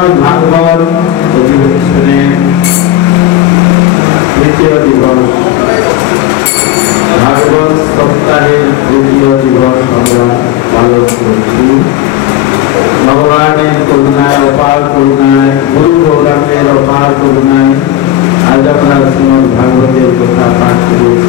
শ্রীমদ্ ভাগবত অধিবেশনের তৃতীয় দিবস, ভাগবত সপ্তাহের তৃতীয় দিবস আমরা পালন করছি। ভগবানের করুণায়, অপার করুণায়, গুরু গৌরাঙ্গের অপার করুণায় আজ আমরা শ্রীমদ্ ভাগবতের কথা পাঠ করছি।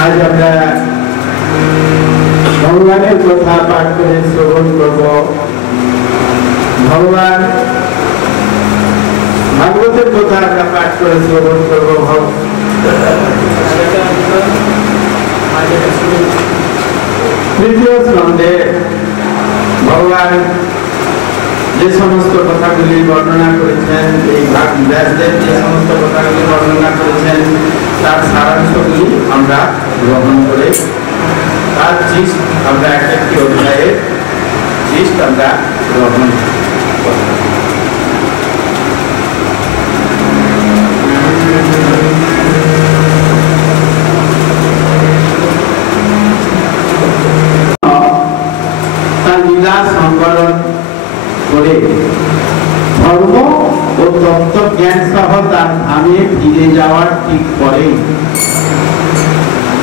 आज আমরা ভগবানের কথা পাঠ করে শ্রবণ করব। ভগবান ভাগবতের কথা আমরা পাঠ করে শ্রবণ করব। তৃতীয় স্কন্ধে ভগবান যে সমস্ত কথাগুলি বর্ণনা করেছেন, এই ব্যাসদেব যে সমস্ত কথাগুলি বর্ণনা করেছেন তার সারাংশগুলি আমরা গ্রহণ করে তার জিষ্ট আমরা একটি অধ্যায়ের জিষ্ট আমরা গ্রহণ করব। তার লীলা সংবরণ করে ধর্ম ও তত্ত্ব জ্ঞান সহ তার ধামে ফিরে যাওয়ার ঠিক পরে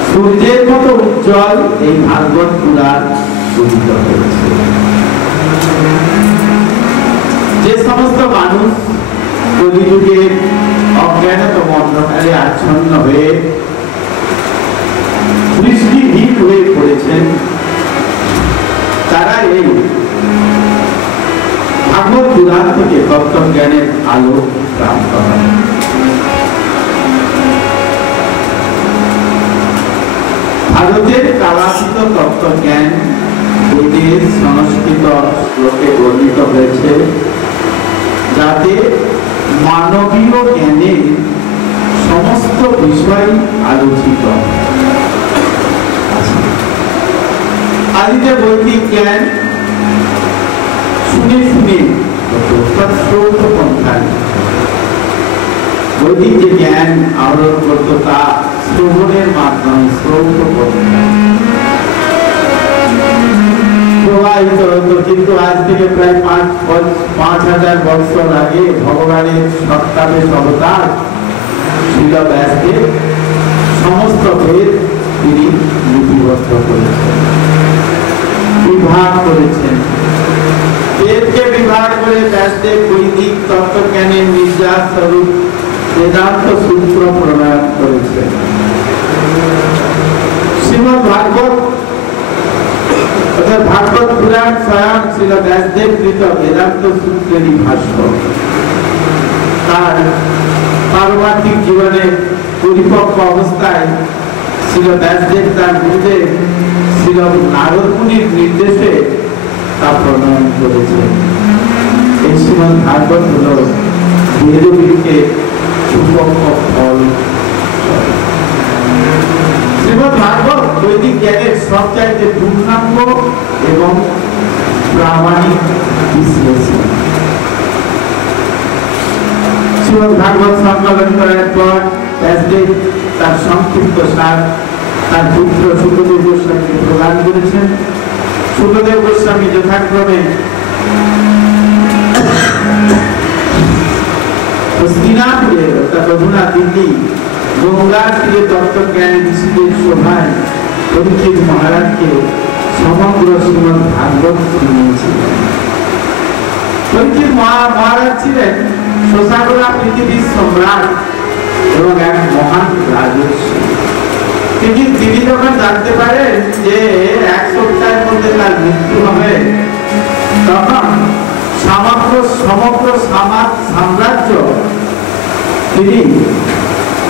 সূর্যের মতো উজ্জ্বল এই ভাগবত পুরাণ উদিত হয়েছে। যে সমস্ত মানুষ কলিযুগে অজ্ঞানতম অন্ধকারে আচ্ছন্ন হয়ে দৃষ্টিহীন হয়ে পড়েছেন, তারা এই ভাগবত পুরাণ থেকে তত্ত্বজ্ঞানের আলো প্রাপ্ত হয়। ভারতের কালাতীত তত্ত্বজ্ঞান বেদের সংস্কৃত শ্লোকে বর্ণিত হয়েছে, যাতে মানবীয় জ্ঞানের সমস্ত বিষয় আলোচিত। আদিতে বৈদিক জ্ঞান শুনে শুনে শ্রৌত পন্থায় বৈদিক যে জ্ঞান আহরণ করত তা শ্রবণের মাধ্যমে শ্রৌত পন্থায় প্রবাহিত হতো। কিন্তু আজ থেকে প্রায় ৫,০০০ বছর আগে ভগবানের সপ্তাহের অবতার শ্রীল ব্যাসদেব সমস্ত বেদ তিনি লিপিবদ্ধ করেছেন, বিভাগ করেছেন। বেদকে বিভাগ করে ব্যাসদেব বৈদিক তত্ত্বজ্ঞানের নির্যাস স্বরূপ বেদান্ত সূত্র প্রণয়ন করেছেন। শ্রীমদ্ ভাগবত অর্থাৎ ভাগবত পুরাণ স্বয়ং ছিল ব্যাসদেব কৃত বেদান্ত সূত্রেরই ভাষ্য। তার পারমার্থিক জীবনে পরিপক্ক অবস্থায় ছিল ব্যাসদেব তার গুরুদেব ছিল নারদ মুনির নির্দেশে তা প্রণয়ন করেছেন। এই শ্রীমদ্ ভাগবত হল বেদবিদকে সুপক্ষ ফল। শ্রীমদ্ ভাগবত বৈদিক জ্ঞানের সবচাইতে পূর্ণাঙ্গ এবং প্রামাণিক বিশ্লেষণ। শ্রীমদ ভাগবত সংকলন করার পর ব্যাসদেব তার সংক্ষিপ্ত সার তার পুত্র শুকদেব গোস্বামীকে প্রদান করেছেন। শুকদেব গোস্বামী যথাক্রমে হস্তিনাপুরে অর্থাৎ অধুনা দিল্লি গঙ্গার তীরে তত্ত্বজ্ঞানী ঋষিদের সভায় পরীক্ষিত মহারাজকে সমগ্র শ্রীমদ ভাগবত শুনিয়েছিলেন। পরীক্ষিত মহারাজ ছিলেন শশাগোলা পৃথিবীর সম্রাট এবং এক মহান রাজর্ষি। তিনি যখন জানতে পারেন যে এক সপ্তাহের মধ্যে তার মৃত্যু হবে, তখন সমগ্র সাম্রাজ্য তিনি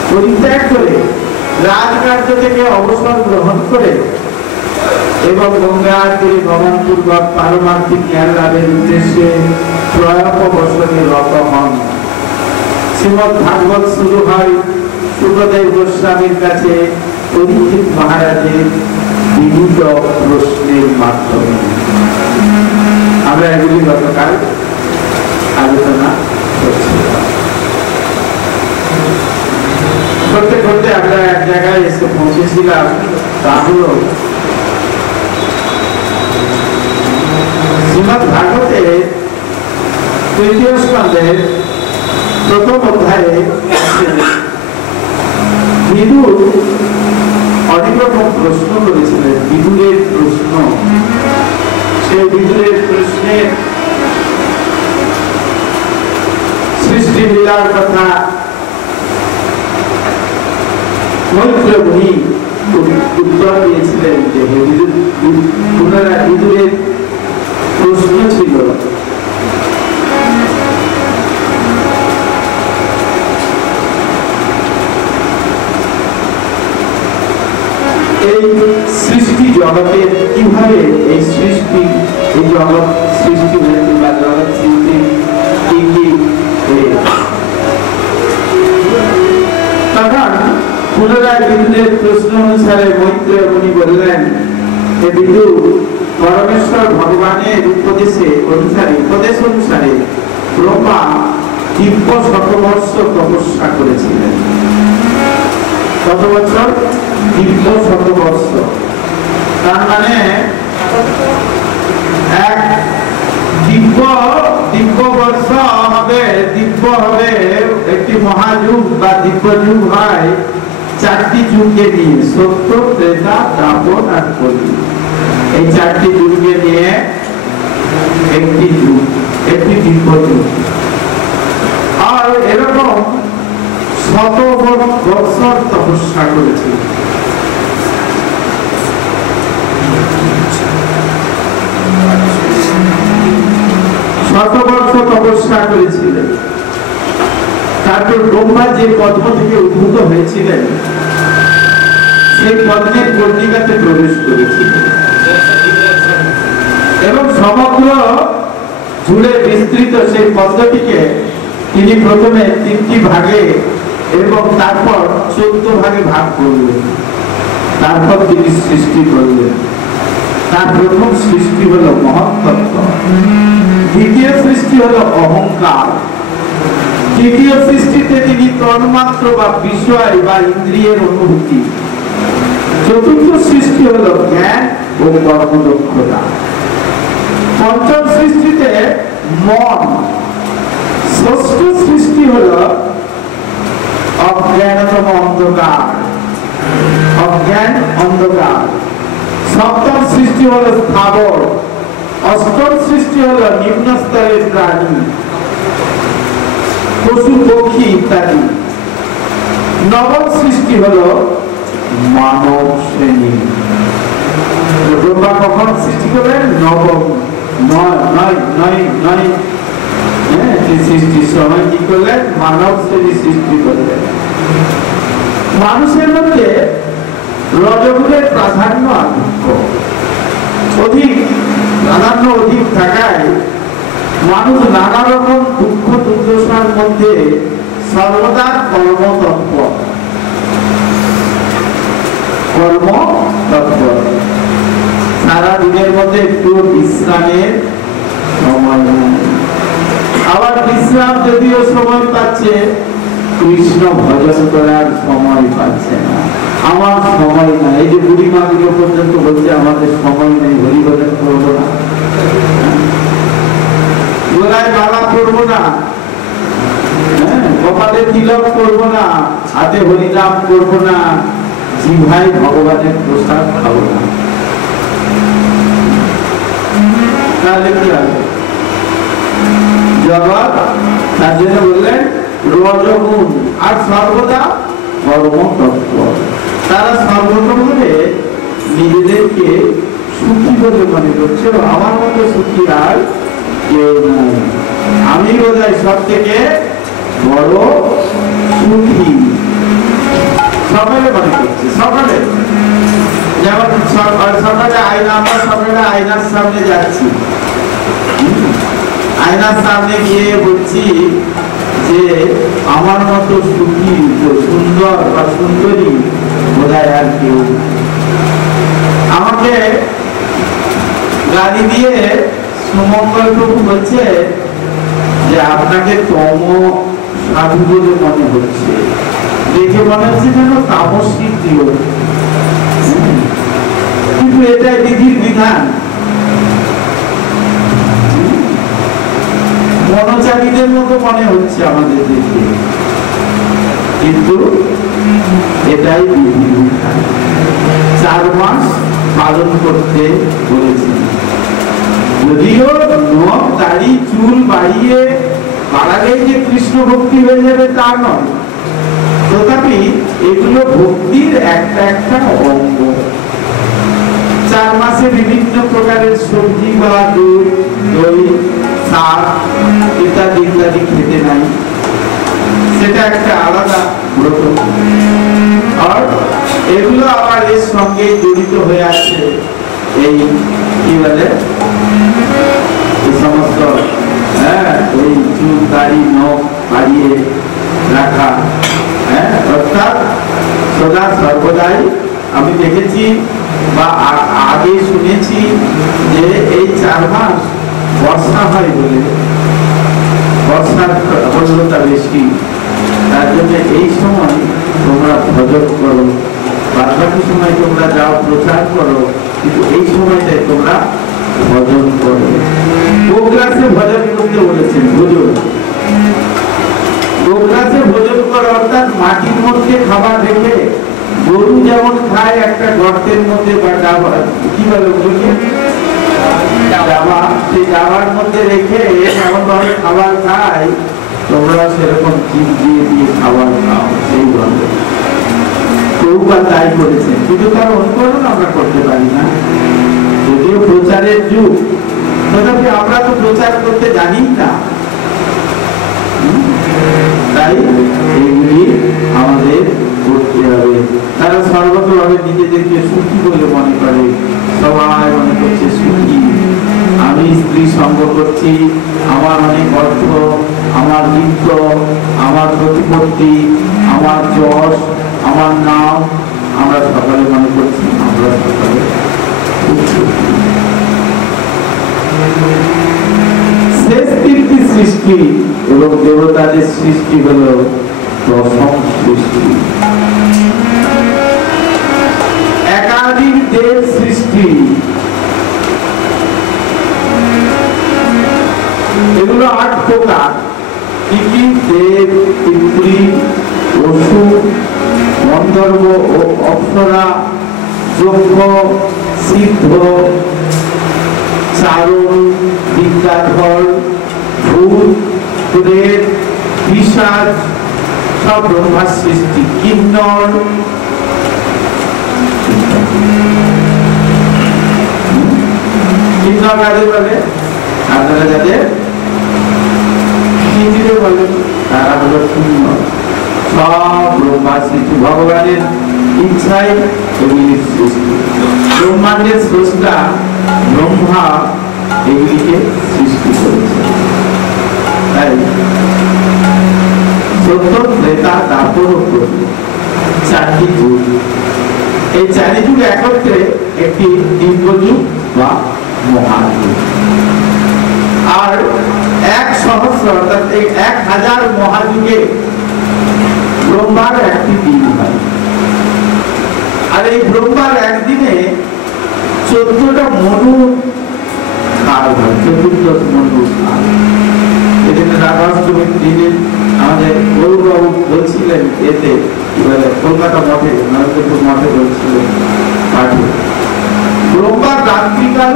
পরিত্যাগ করে রাজকার্য থেকে অবসর গ্রহণ করে এবং গঙ্গার তীরে ভ্রমণপূর্বক পারমার্থিক জ্ঞান লাভের উদ্দেশ্যে প্রয়াত বসনে রত হন। শ্রীমদ ভাগবত শুরু হয় শুকদেব গোস্বামীর কাছে পরীক্ষিত মহারাজের বিবিধ প্রশ্নের মাধ্যমে। আমরা এগুলি গতকাল আলোচনা করছিলাম। করতে করতে আমরা এক জায়গায় এসে পৌঁছেছিলাম, তা হলো শ্রীমদ ভাগবতে তৃতীয় স্কন্ধের প্রথম অধ্যায়ে বিদুর অনেক রকম প্রশ্ন করেছিলেন। বিদুরের প্রশ্ন, সেই বিদুরের প্রশ্নের সৃষ্টি লীলার কথা মৈত্র মুনি উত্তর দিয়েছিলেন যে পুনরায় বিদুরের প্রশ্ন ছিল এই সৃষ্টি জগতের কিভাবে এই সৃষ্টি এই জগৎ সৃষ্টি হয়েছে বা জগৎ সৃষ্টি কি কি। তখন পুনরায় বিদুরের প্রশ্ন অনুসারে মৈত্র মুনি বললেন যে বিদু, পরমেশ্বর ভগবানের উপদেশ অনুসারে ব্রহ্মা দিব্য শতবর্ষ তপস্যা করেছিলেন। কত বছর? দিব্য শতবর্ষ। তার মানে এক দিব্য বর্ষ হবে, দিব্য হবে একটি মহাযুগ বা দিব্য যুগ হয় চারটি যুগকে নিয়ে, সত্য, ত্রেতা, দ্বাপর আর কলি। এই চারটি যুগকে নিয়ে একটি যুগ, একটি দিব্য যুগ। আর এরকম শত বৎসর তপস্যা করেছে। শতবর্ষ তপস্যা করেছিলেন। তারপর ব্রহ্মা যে পদ্ম থেকে উদ্ভূত হয়েছিলেন সেই পদ্মের কর্ণিকাতে প্রবেশ করেছিলেন এবং সমগ্র জুড়ে বিস্তৃত সেই পদ্মটিকে তিনি প্রথমে 3টি ভাগে এবং তারপর 14 ভাগে ভাগ করলেন। তারপর তিনি সৃষ্টি করলেন। তার প্রথম সৃষ্টি হলো মহত্তত্ত্ব, দ্বিতীয় সৃষ্টি হলো অহংকার, তৃতীয় সৃষ্টিতে তিনি তন্মাত্র বা বিষয় বা ইন্দ্রিয়ের অনুভূতি, চতুর্থ সৃষ্টি হলো জ্ঞান ও কর্মদক্ষতা, পঞ্চম সৃষ্টিতে মন, ষষ্ঠ সৃষ্টি হলো অজ্ঞানতম অন্ধকার, অজ্ঞান অন্ধকার, সপ্তম সৃষ্টি হলো স্থাবর, অষ্টম সৃষ্টি হলো নিম্ন স্তরের প্রাণী, পশু পক্ষী ইত্যাদি, নবম সৃষ্টি হলো মানব শ্রেণী। ব্রহ্মা কখন সৃষ্টি করলেন? নবম, নয় সৃষ্টির সময় কি করলেন? মানব শ্রেণী সৃষ্টি করলেন। মানুষের মধ্যে রজগুণের প্রাধান্য অধিক থাকায় মানুষ নানা রকম দুঃখ দুর্দশার মধ্যে সর্বদা কর্মতৎপর। কর্ম তৎপর, সারা দিনের মধ্যে একটু বিশ্রামের সময় নেই। আবার বিশ্রাম যদিও সময় পাচ্ছে, কৃষ্ণ ভজন করার সময় পাচ্ছে না। আমার সময় না, এই যে বুড়ি মাগুলো পর্যন্ত বলছে আমাদের সময় নেই, হরি ভজন করবো না, গলায় মালা করবো না, কপালে তিলক করবো না, হাতে হরিনাম করবো না, জিহ্বায় ভগবানের প্রসাদ খাবো না, তাহলে কি হবে? জগৎ তার জন্য বললেন রজগুণ আর সর্বদা কর্ম তৎপর। তারা সর্বতভাবে নিজেদেরকে সুখী বলে মনে করছে, আমার মতো সুখী আর কেউ নাই, আমি বোধহয় সব থেকে বড় সুখী, সকালে মনে করছে। সকালে যেমন সকালে আয়না, আমরা সকালে আয়নার সামনে যাচ্ছি, আয়নার সামনে গিয়ে বলছি যে আমার মতো সুখী সুন্দর বা সুন্দরী বোধহয় আর কেউ। আমাকে গাড়ি দিয়ে সুমঙ্গল প্রভু বলছে যে আপনাকে তম সাধু বলে মনে হচ্ছে, দেখে মনে হচ্ছে যেন তাপস্বী প্রিয়, কিন্তু এটাই বিধির বিধান। মনোচারীদের মতো মনে হচ্ছে আমাদের দেখে, কিন্তু এটাই বিধির বিধান। 4 মাস পালন করতে বলেছেন। যদিও নখ দাড়ি চুল বাড়িয়ে বাড়ালেই যে কৃষ্ণ ভক্তি হয়ে যাবে তা নয়, তথাপি এগুলো ভক্তির একটা একটা অঙ্গ। 4 মাসে বিভিন্ন প্রকারের সবজি বা দুধ, দই, শাক ইত্যাদি ইত্যাদি খেতে নাই, সেটা একটা আলাদা ব্রত। আর এগুলো আবার এর সঙ্গে জড়িত হয়ে আছে এই কি বলে এই সমস্ত ওই চুল দাড়ি নখ বাড়িয়ে রাখা, অর্থাৎ সদা সর্বদাই। আমি দেখেছি বা আগে শুনেছি যে এই 4 মাস বর্ষা হয় বলে, বর্ষার আর্দ্রতা বেশি, তার জন্য এই সময় তোমরা ভজন করো, বাকি সময় তোমরা যাও প্রচার করো, কিন্তু এই সময়টাই তোমরা ভজন করো। গোগ্রাসে ভজন করতে বলেছেন, ভোজন গোগ্রাসে ভোজন করো, অর্থাৎ মাটির মধ্যে খাবার রেখে, গরু যেমন খায় একটা গর্তের মধ্যে বা ডাবা, কি বলে ওগুলোকে, ডাবা, সেই ডাবার মধ্যে রেখে এমন ভাবে খাবার খায়, তোমরা সেরকম জীব দিয়ে দিয়ে খাবার খাও, সেইভাবে প্রভুপাদ তাই করেছেন। কিন্তু তার অনুকরণ আমরা করতে পারি না, যদিও প্রচারের যুগ, তথাপি আমরা তো প্রচার করতে জানি না। তাই এইগুলি আমাদের করতে হবে। তারা সর্বতভাবে নিজেদেরকে সুখী বলে মনে করে, সবাই মনে করছে সুখী, আমি স্ত্রী সঙ্গ করছি, আমার অনেক অর্থ, আমার বিত্ত, আমার প্রতিপত্তি, আমার যশ, আমার নাম, আমরা সকালে মনে করছি আমরা সকালে। শেষ 3টি সৃষ্টি এবং দেবতাদের সৃষ্টি হলো দশম সৃষ্টি। একাধিক দেব সৃষ্টি, এগুলো 8 প্রকার। কি কি? দেব, পিতৃ, অসুর, গন্ধর্ব ও অপ্সরা, যজ্ঞ, সিদ্ধ, চারণ, বিদ্যাধর, ভূত, প্রেত, পিশাচ, সব ব্রহ্মার সৃষ্টি। কিন্নর, কিন্নর কাদের বলে? আপনারা যাদের হিন্দিতে বলেন তারা হলো কিন্নর। সব ব্রহ্মার সৃষ্টি, ভগবানের ইচ্ছায় এগুলির সৃষ্টি। ব্রহ্মাণ্ডের স্রষ্টা ব্রহ্মা এগুলিকে সৃষ্টি করেছে। তাই সত্য, ত্রেতা, দাপর ও প্রলয় 4টি যুগ। এই চারি যুগ একত্রে একটি দিব্যযুগ বা মহাযুগ। আর 1,000 অর্থাৎ 1000 মহাযুগে ব্রহ্মার একটি দিন হয়। আর এই ব্রহ্মার একদিনে 14টা মনু কাল হয়, 14 মনু কাল। এদিন রাধাষ্টমীর দিনে আমাদের গৌরবাবু বলছিলেন এতে কলকাতা মঠে, নরেন্দ্রপুর মঠে বলছিলেন পাঠে, ব্রহ্মার রাত্রিকাল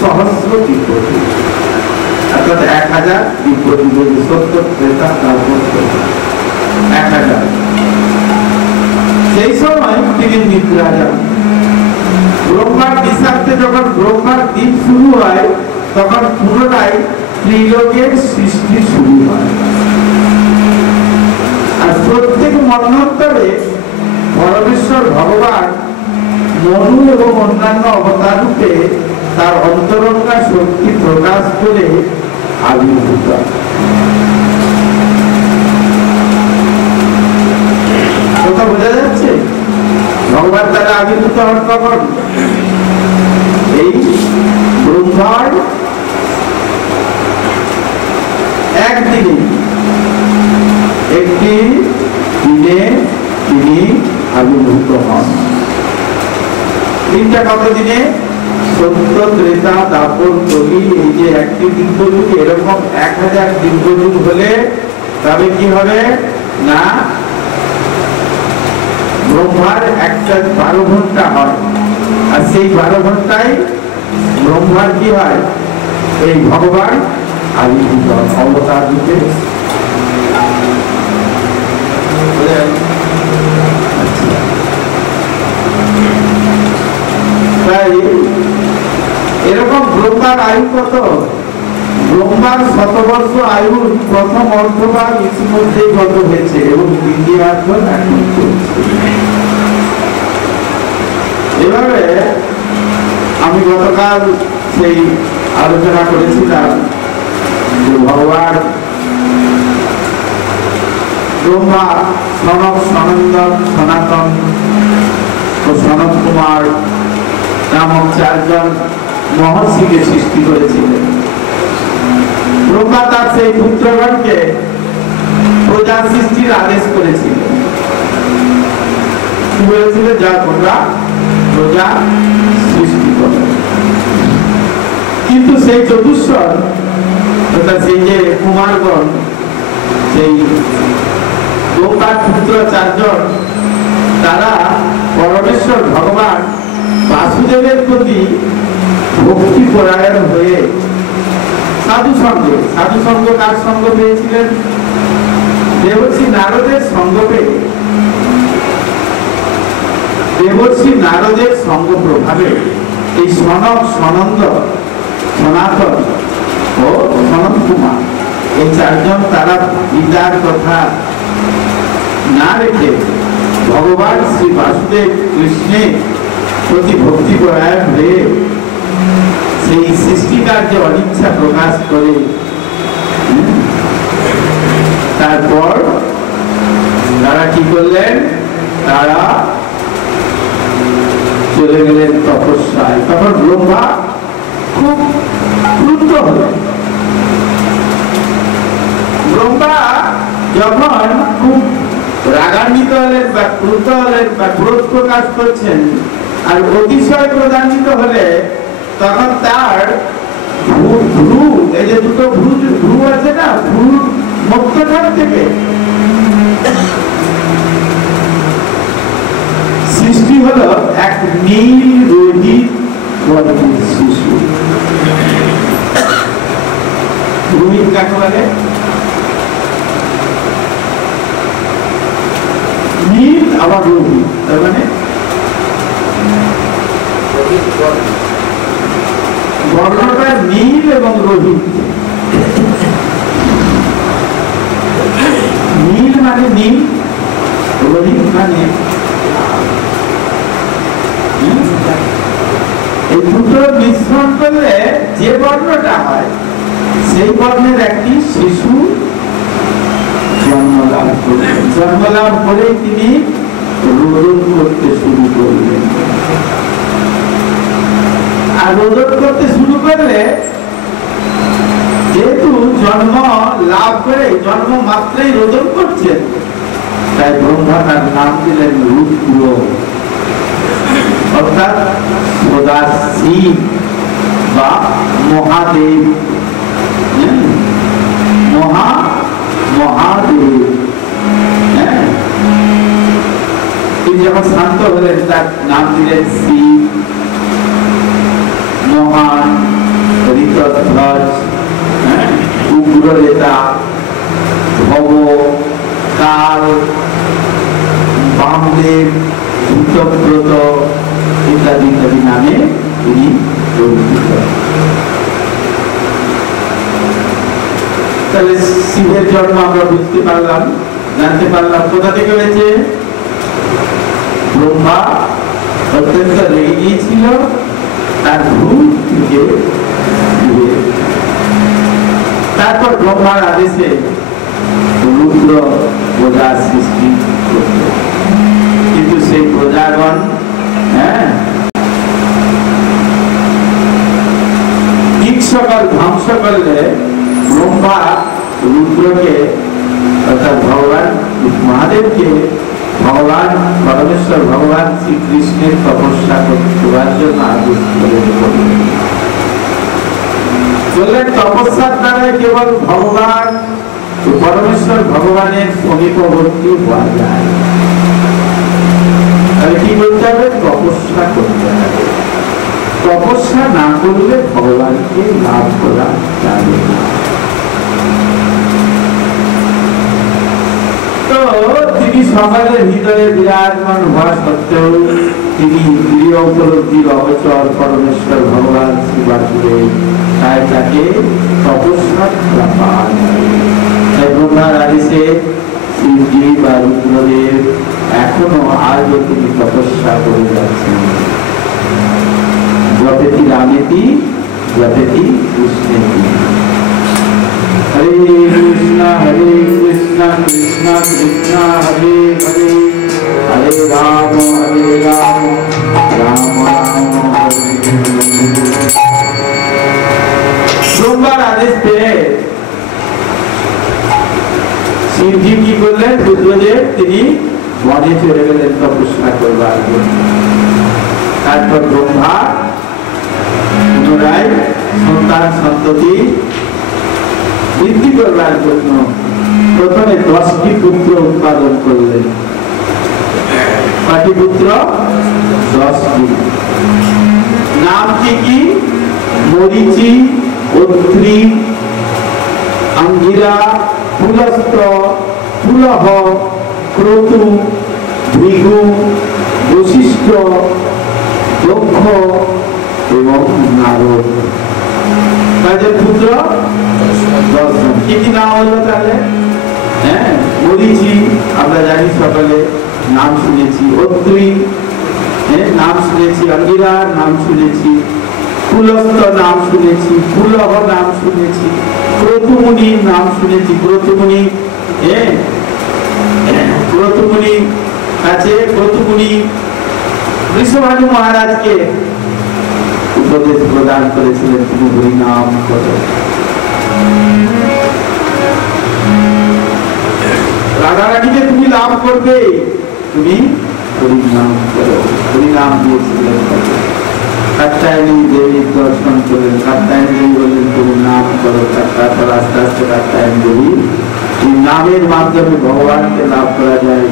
1,000 দিব্যযুগ, অর্থাৎ 1000 দিব্যযুগ, সত্য ত্রেতা তারপর 1000। সেই সময় তিনি নিদ্রা যান। ব্রহ্মার বিষাক্তে যখন ব্রহ্মার দিন শুরু হয়, তখন পুনরায় ত্রিলোকের সৃষ্টি শুরু হয়। আর প্রত্যেক মন্বন্তরে পরমেশ্বর ভগবান মনু এবং অন্যান্য অবতার রূপে তার অন্তরঙ্গা শক্তি প্রকাশ করে আবির্ভূত। কথা বোঝা যাচ্ছে? ভগবান তারা আবির্ভূত হন কখন? এই ব্রহ্মার একদিনে, একটি দিনে তিনি আবির্ভূত হন। তিনটা কত দিনে? সত্য, ত্রেতা, দাপর, কলি। এই যে একটি দিব্যযুগ, এরকম 1000 দিব্যযুগ হলে তবে কি হবে না, ব্রহ্মার একটা 12 ঘন্টা হয়। আর সেই 12 ঘন্টায় ব্রহ্মার কি হয়? এই ভগবান আবির্ভূত অবতার রূপে। তাই এরকম ব্রহ্মার আয়ু কত? ব্রহ্মার 100 আয়ু প্রথম অর্ধভাগ ইতিমধ্যেই গত হয়েছে এবং দ্বিতীয়ার্ধ এখন চলছে। এভাবে আমি গতকাল সেই আলোচনা করেছিলাম যে ভগবান ব্রহ্মা সনক, সনন্দন, সনাতন ও সনত কুমার নামক 4 জন মহর্ষিকে সৃষ্টি করেছিলেন। ব্রহ্মা তার সেই পুত্রগণকে প্রজা সৃষ্টির আদেশ করেছিলেন। কি বলেছিলেন? যা তোমরা প্রজা সৃষ্টি করো। কিন্তু সেই চতুষ্পদ অর্থাৎ সেই যে কুমারগণ, সেই ব্রহ্মার পুত্র 4 জন, তারা পরমেশ্বর ভগবান বাসুদেবের প্রতি ভক্তি পরায়ণ হয়ে সাধু সঙ্গ কার সঙ্গ পেয়েছিলেন? দেবর্ষি নারদের সঙ্গ পেয়ে, দেবর্ষি নারদের সঙ্গ প্রভাবে এই সনক, সনন্দ, সনাতন ও সনত কুমার, এই 4 জন তারা গীতার কথা না রেখে ভগবান শ্রী বাসুদেব কৃষ্ণের প্রতি ভক্তি পরায়ণ হয়ে সেই সৃষ্টি কার্যে অনিচ্ছা প্রকাশ করে তারপর তারা কি করলেন? তারা চলে গেলেন তপস্যায়। তখন ব্রহ্মা খুব ক্রুদ্ধ হলেন। ব্রহ্মা যখন খুব রাগান্বিত হলেন বা ক্রুদ্ধ হলেন বা ক্রোধ প্রকাশ করছেন আর অতিশয় ক্রোধান্বিত হলে, তখন তার ভ্রু, এই যে দুটো ভ্রু আছে না, ভ্রুর মধ্যখান থেকে সৃষ্টি হলো এক নীল রোহিত বর্ণের শিশু। রোহিত কাকে বলে? নীল আবার রোহিত, তার মানে বর্ণটা নীল এবং রোহিত। নীল মানে নীল, রোহিত মানে এই দুটো মিশ্রণ করলে যে বর্ণটা হয় সেই বর্ণের একটি শিশু জন্মলাভ করে তিনি রোদন করতে শুরু করলেন। আর রোদন করতে শুরু করলে যেহেতু জন্ম লাভ করে জন্ম মাত্রই রোদন করছেন, তাই ব্রহ্মা তার নাম দিলেন রুদ্র, অর্থাৎ সদাশিব বা মহাদেব। মহাদেব তিনি যখন শান্ত হলেন তার নাম দিলেন শিব। মহান, ঋতধ্বজ, উগ্রনেতা, ভব, কাল, বামদেব, ভূতব্রত ইত্যাদি ইত্যাদি নামে তিনি পরিচিত। তাহলে শিবের জন্ম আমরা বুঝতে পারলাম, জানতে পারলাম কোথা থেকে হয়েছে। ব্রহ্মা অত্যন্ত রেগে গিয়েছিল, তার ভূম থেকে তারপর ব্রহ্মার আদেশে রুদ্র প্রজার সৃষ্টি করল। কিন্তু সেই প্রজাগণ ঠিক সকল ধ্বংস করলে ব্রহ্মা রুদ্রকে অর্থাৎ ভগবান মহাদেবকে ভগবান পরমেশ্বর ভগবান শ্রীকৃষ্ণের তপস্যা করার জন্য আদেশ করলেন। তপস্যার দ্বারা কেবল ভগবান পরমেশ্বর ভগবানের সমীপবর্তী হওয়া যায়। তাহলে কি করতে হবে? তপস্যা করতে হবে। তপস্যা না করলে ভগবানকে লাভ করা যাবে না। তো তিনি সকালের ভিতরে বিরাজমান হওয়া সত্ত্বেও তিনি প্রিয় উপলব্ধির অবচর পরমেশ্বর ভগবান শিবাকে, তাই তাকে তপস্যা করা পান। তাই ব্রহ্মার আদেশে শিবজি বা রুদ্রদেব এখনো আজও তিনি তপস্যা করে যাচ্ছেন। জপেতি রামেতি জপেতি কৃষ্ণেতি। হরে কৃষ্ণ কৃষ্ণ কৃষ্ণ হরে হরে, হরে রাম রাম রাম হরে হরে। ব্রহ্মার আদেশ পেয়ে শিবজি কি করলেন? রুদ্রদেব তিনি বনে চলে গেলেন তপস্যা করবার জন্য। তারপর ব্রহ্মা পুনরায় সন্তান সন্ততি বৃদ্ধি করবার জন্য প্রথমে 10টি পুত্র উৎপাদন করলেন। কয়টি পুত্র? 10টি। নাম কি কি? মরীচি, অত্রি, আঙ্গিরা, পুলস্ত্র, পুলহ, ক্রতু, ভৃগু, বশিষ্ঠ, দক্ষ এবং নারদ। তাদের পুত্র 10 জন। কি কি নাম হলো তাহলে? মরীচি আমরা জানি, সকলে নাম শুনেছি। অত্রি নাম শুনেছি, অঙ্গিরার নাম শুনেছি, পুলস্ত্র নাম শুনেছি, পুলহ নাম শুনেছি, ক্রতুমুনির নাম শুনেছি। ক্রতুমুনি আছে। ক্রতুমুনি ঋষভানু মহারাজকে উপদেশ প্রদান করেছিলেন, তুমি হরিনাম করো। রাধারানীকে তুমি লাভ করবে, তুমি হরিনাম করো। হরিনাম দিয়েছিলেন। কাত্যায়নী দেবীর দর্শন করলেন। কাত্যায়নী দেবী বললেন তুমি নাম করো। তারপর আস্তে আস্তে কাত্যায়নী দেবী নামের মাধ্যমে ভগবানকে লাভ করা যায়,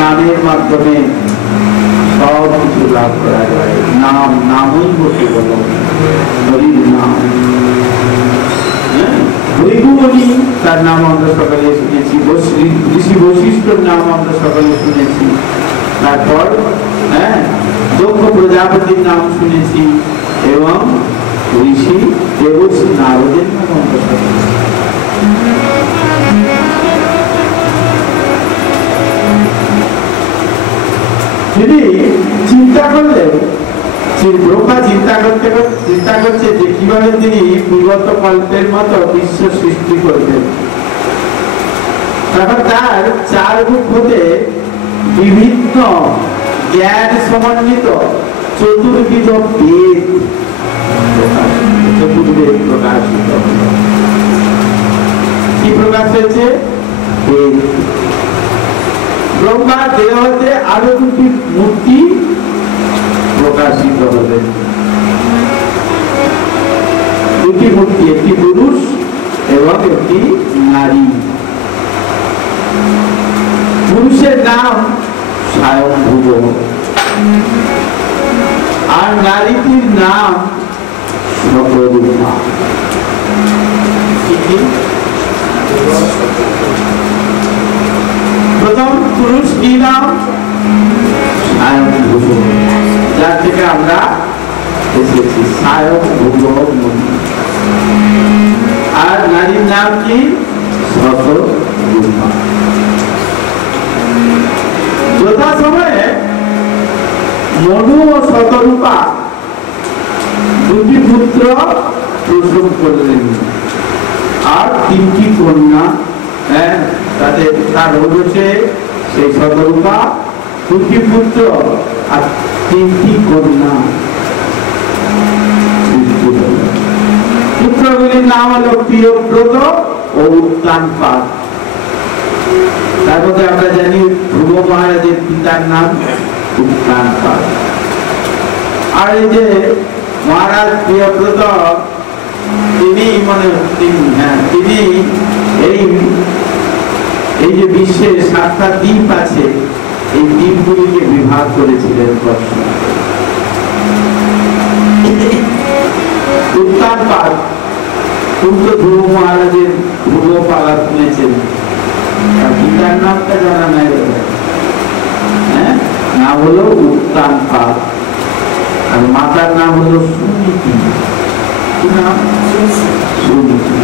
নামের মাধ্যমে সব কিছু লাভ করা যায়। নামই বলতে বলো, হরির নাম। ভৃগুমুনি তার নাম আমরা সকালে শুনেছি, ঋষি বশিষ্ঠর নাম আমরা সকালে শুনেছি। তারপর দক্ষ প্রজাপতির নাম শুনেছি এবং ঋষি দেবর্ষি নারদের নাম আমরা সকালে। তিনি চিন্তা করলেন, ব্রহ্মা চিন্তা করছে যে কিভাবে তিনি বিগত কল্পের মতো বিশ্ব সৃষ্টি করবেন। তখন তার 4 মুখ হতে বিভিন্ন জ্ঞান সমন্বিত চতুর্বিধ বেদ চতুর্বেদ প্রকাশিত। কি প্রকাশ হয়েছে? বেদ। ব্রহ্মার দেহ হতে আরো দুটি মূর্তি প্রকাশিত হবে। দুটি মূর্তি, একটি পুরুষ এবং একটি নারী। পুরুষের নাম স্বয়ংভুব আর নারীটির নাম শতরূপা। প্রথম পুরুষ কি নাম? স্বয়ংভুব, যার থেকে আমরা এসেছি, স্বয়ংভুব মুনি। আর নারীর নাম কি? শতরূপা। যথা সময়ে মনু ও শতরূপা দুটি পুত্র প্রসব করলেন আর তিনটি কন্যা। তার ঔরসে সেই শতরূপা দুটি পুত্র আর তিনটি কন্যা। পুত্রগুলির নাম হলো প্রিয়ব্রত ও উত্তানপাদ। তার মধ্যে আমরা জানি ধ্রুব মহারাজের পিতার নাম উত্তানপাদ। আর এই যে মহারাজ প্রিয়ব্রত, তিনি তিনি এই যে বিশ্বের 7টা দ্বীপ আছে, এই দ্বীপগুলিকে বিভাগ করেছিলেন। উত্তানপাদ পুত্র ধ্রুব মহারাজের ধ্রুব পালা শুনেছেন, পিতার নামটা জানা নাই। নাম হলো উত্তানপাদ আর মাতার নাম হলো সুনীতি। কি নাম? সুনীতি।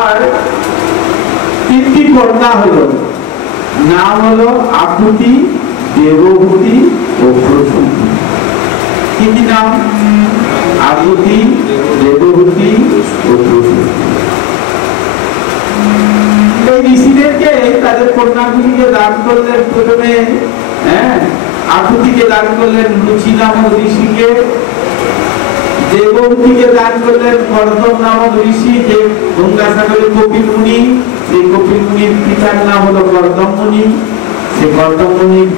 আর তিনটি কন্যা হলো, নাম হলো আকুতি, দেবভূতি ও প্রসূতি। কি কি নাম? আকুতি, দেবভূতি ও প্রসূতি। এই ঋষিদেরকে তাদের কন্যাগুলিকে দান করলেন। প্রথমে আকুতিকে দান করলেন রুচি নামক ঋষিকে, দেবভূতিকে দান করলেন কর্দম নামক ঋষি, যে গঙ্গাসাগরের কপিল মুনি। সেই কপিল মুনির পিতার নাম হলো কর্দম মুনি। সেই কর্দম মুনির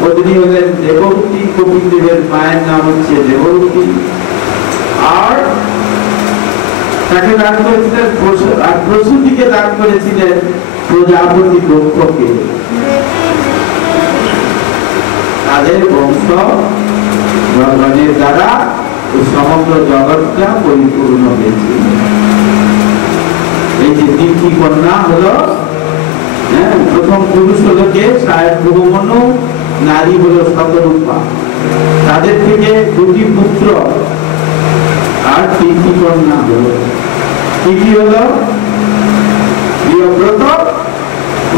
পত্নী হলেন দেবভূতি। কপিল দেবের মায়ের নাম হচ্ছে দেবভূতি। আর তাকে দান করেছিলেন আর প্রসূতিকে দান করেছিলেন প্রজাপতি দক্ষকে। তাদের বংশ ভগবানের দ্বারা সমগ্র জগৎটা পরিপূর্ণ হয়েছিল। এই যে তিনটি কন্যা হলো, প্রথম পুরুষ হলো কে? স্বয়ংভুব মনু, নারী হলো শতরূপা। তাদের থেকে দুটি পুত্র আর তিনটি কন্যা হলো। কি কি হলো? প্রিয়ব্রত,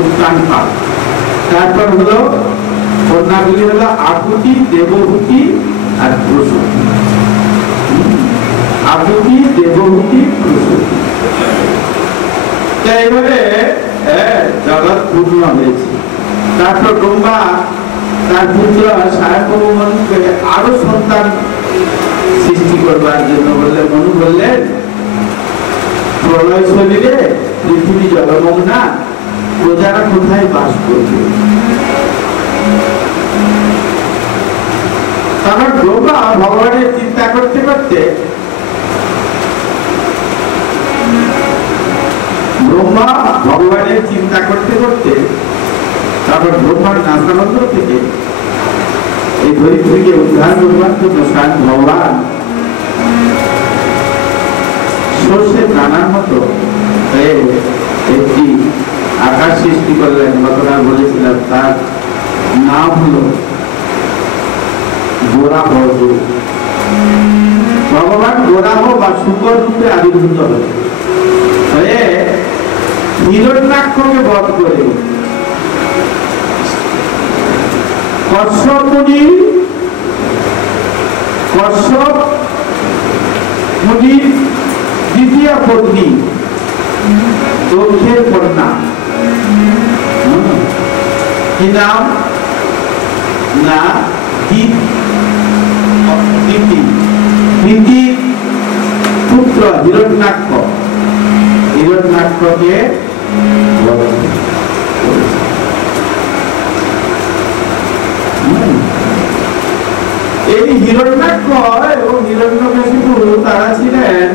উত্তানপাদ। তারপর হলো কন্যাগুলি হলো আকুতি, দেবভূতি আর প্রসূতি। আকুতি, দেবভূতি, প্রসূতি। এইভাবে জগৎ পূর্ণ হয়েছে। তারপর ব্রহ্মা তার পুত্র স্বয়ংভুব মনুকে আরো সন্তান সৃষ্টি করবার জন্য মনু বললেন, প্রলয় শরীরে পৃথিবী জলমগ্না, প্রজারা কোথায় বাস করবে? তখন ব্রহ্মা ভগবানের চিন্তা করতে করতে তারপর ব্রহ্মার নাসানন্দ থেকে এই ধরিত্রীকে উদ্ধার করবার জন্য স্বয়ং ভগবান সর্ষের দানার মতো একটি আকাশ সৃষ্টি করলেন। গতকাল বলেছিলাম তার নাম হলো গোরাহ। ভগবান গোরাহ বা শুকর রূপে আবির্ভূত হয়ে হিরণ্যাক্ষকে বধ করে কশ্যপ মুনির দ্বিতীয় পত্নী দক্ষের কন্যা কি নাম না দিতি পুত্র হিরণ্যাক্ষ, হিরণ্যাক্ষকে এই হিরণ্যাক্ষ এবং হিরণ্যকশিপু তারা ছিলেন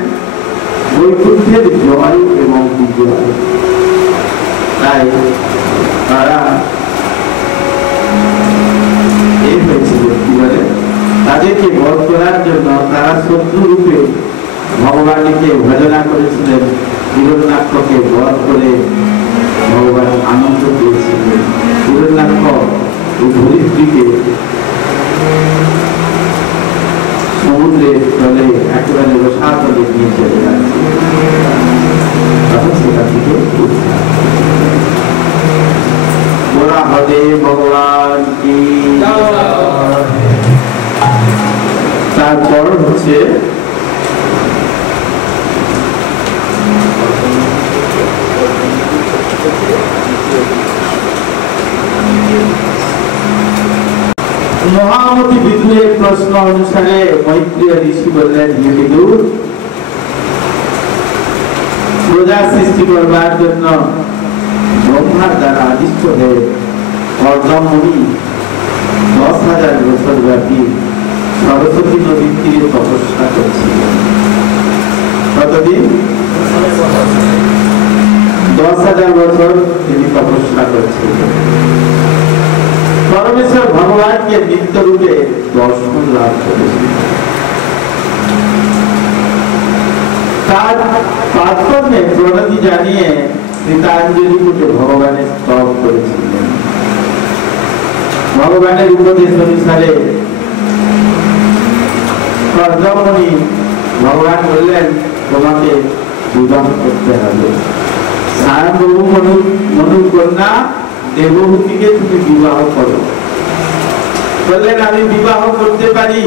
বৈকুণ্ঠের জয় এবং বিজয়। তাই তারা এই হয়েছিল কি বলে, তাদেরকে বধ করার জন্য তারা শত্রু রূপে ভগবানকে ভজনা করেছিলেন। হিরণ্যাক্ষকে বধ করে ভগবান আনন্দ পেয়েছিলেন। হিরণ্যাক্ষ এই ধরিত্রীকে সমুদ্রের তলে একেবারে রসাতলে নিয়ে চলে যাচ্ছে, তখন সেটা থেকে বলা হবে ভগবান কি। তারপর হচ্ছে মহামতি বিদুরের প্রশ্ন অনুসারে মৈত্রেয় ঋষি বললেন, হে বিদুর, প্রজা সৃষ্টি করবার জন্য ব্রহ্মার দ্বারা আদিষ্ট হয়ে কর্দমমুনি 10,000 বছর ব্যাপী সরস্বতী নদীর তীরে তপস্যা করছিলেন। কতদিন? 10,000 বছর তিনি তপস্যা করছিলেন। পরমেশ্বর ভগবানকে নিত্য রূপে দর্শন লাভ করেছিলেন। তার তাৎপর্যে প্রণতি জানিয়ে গীতাঞ্জলি পুটে ভগবানের স্তব করেছিলেন। ভগবানের উপদেশ অনুসারে কর্দমমুনি ভগবান বললেন, তোমাকে বিবাহ করতে হবে। স্বয়ংভূ মনুর কন্যা দেবহূতিকে তুমি বিবাহ করো। বললেন, আমি বিবাহ করতে পারি,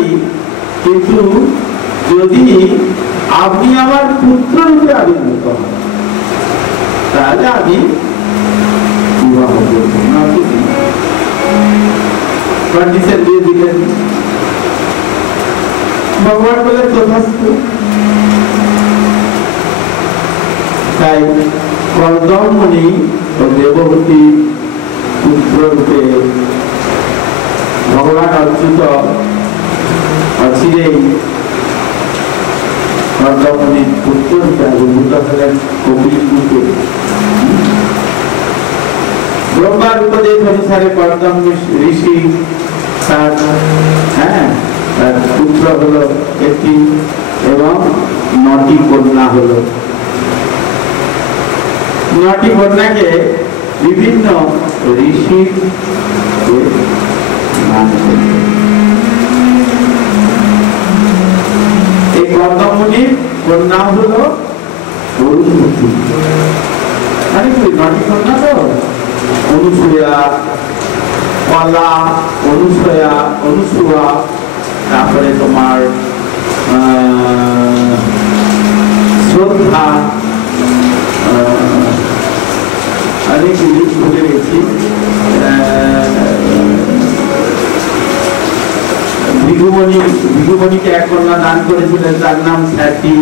কিন্তু যদি আপনি আমার পুত্র রূপে আবির্ভূত হন, তাহলে আমি বিবাহ করব না। কন্ডিশন দিয়ে দিলেন। ভগবান বললেন, তথাস্তু। তাই কর্দমমুনি ও দেবহূতি পুত্র রূপে ভগবান অচ্যুত অচিরেই কর্দমমুনির পুত্র রূপে আবির্ভূত হলেন কপিল রূপে। ব্রহ্মার উপদেশ অনুসারে কর্দম ঋষি তার পুত্র হলো একটি এবং 9টি কন্যা হলো। 9টি কন্যাকে বিভিন্ন ঋষির নাম। এই কর্দমমুনির কন্যা হলো অরুন্ধতী। আরে কি 9টি কন্যা তো? অনুসূয়া, কলা, অনুসুয়া, তারপরে তোমার শ্রদ্ধা, অনেক ভুলে গেছি। ভৃগুমণিকে এক কন্যা দান করেছিলেন, তার নাম স্যাতি।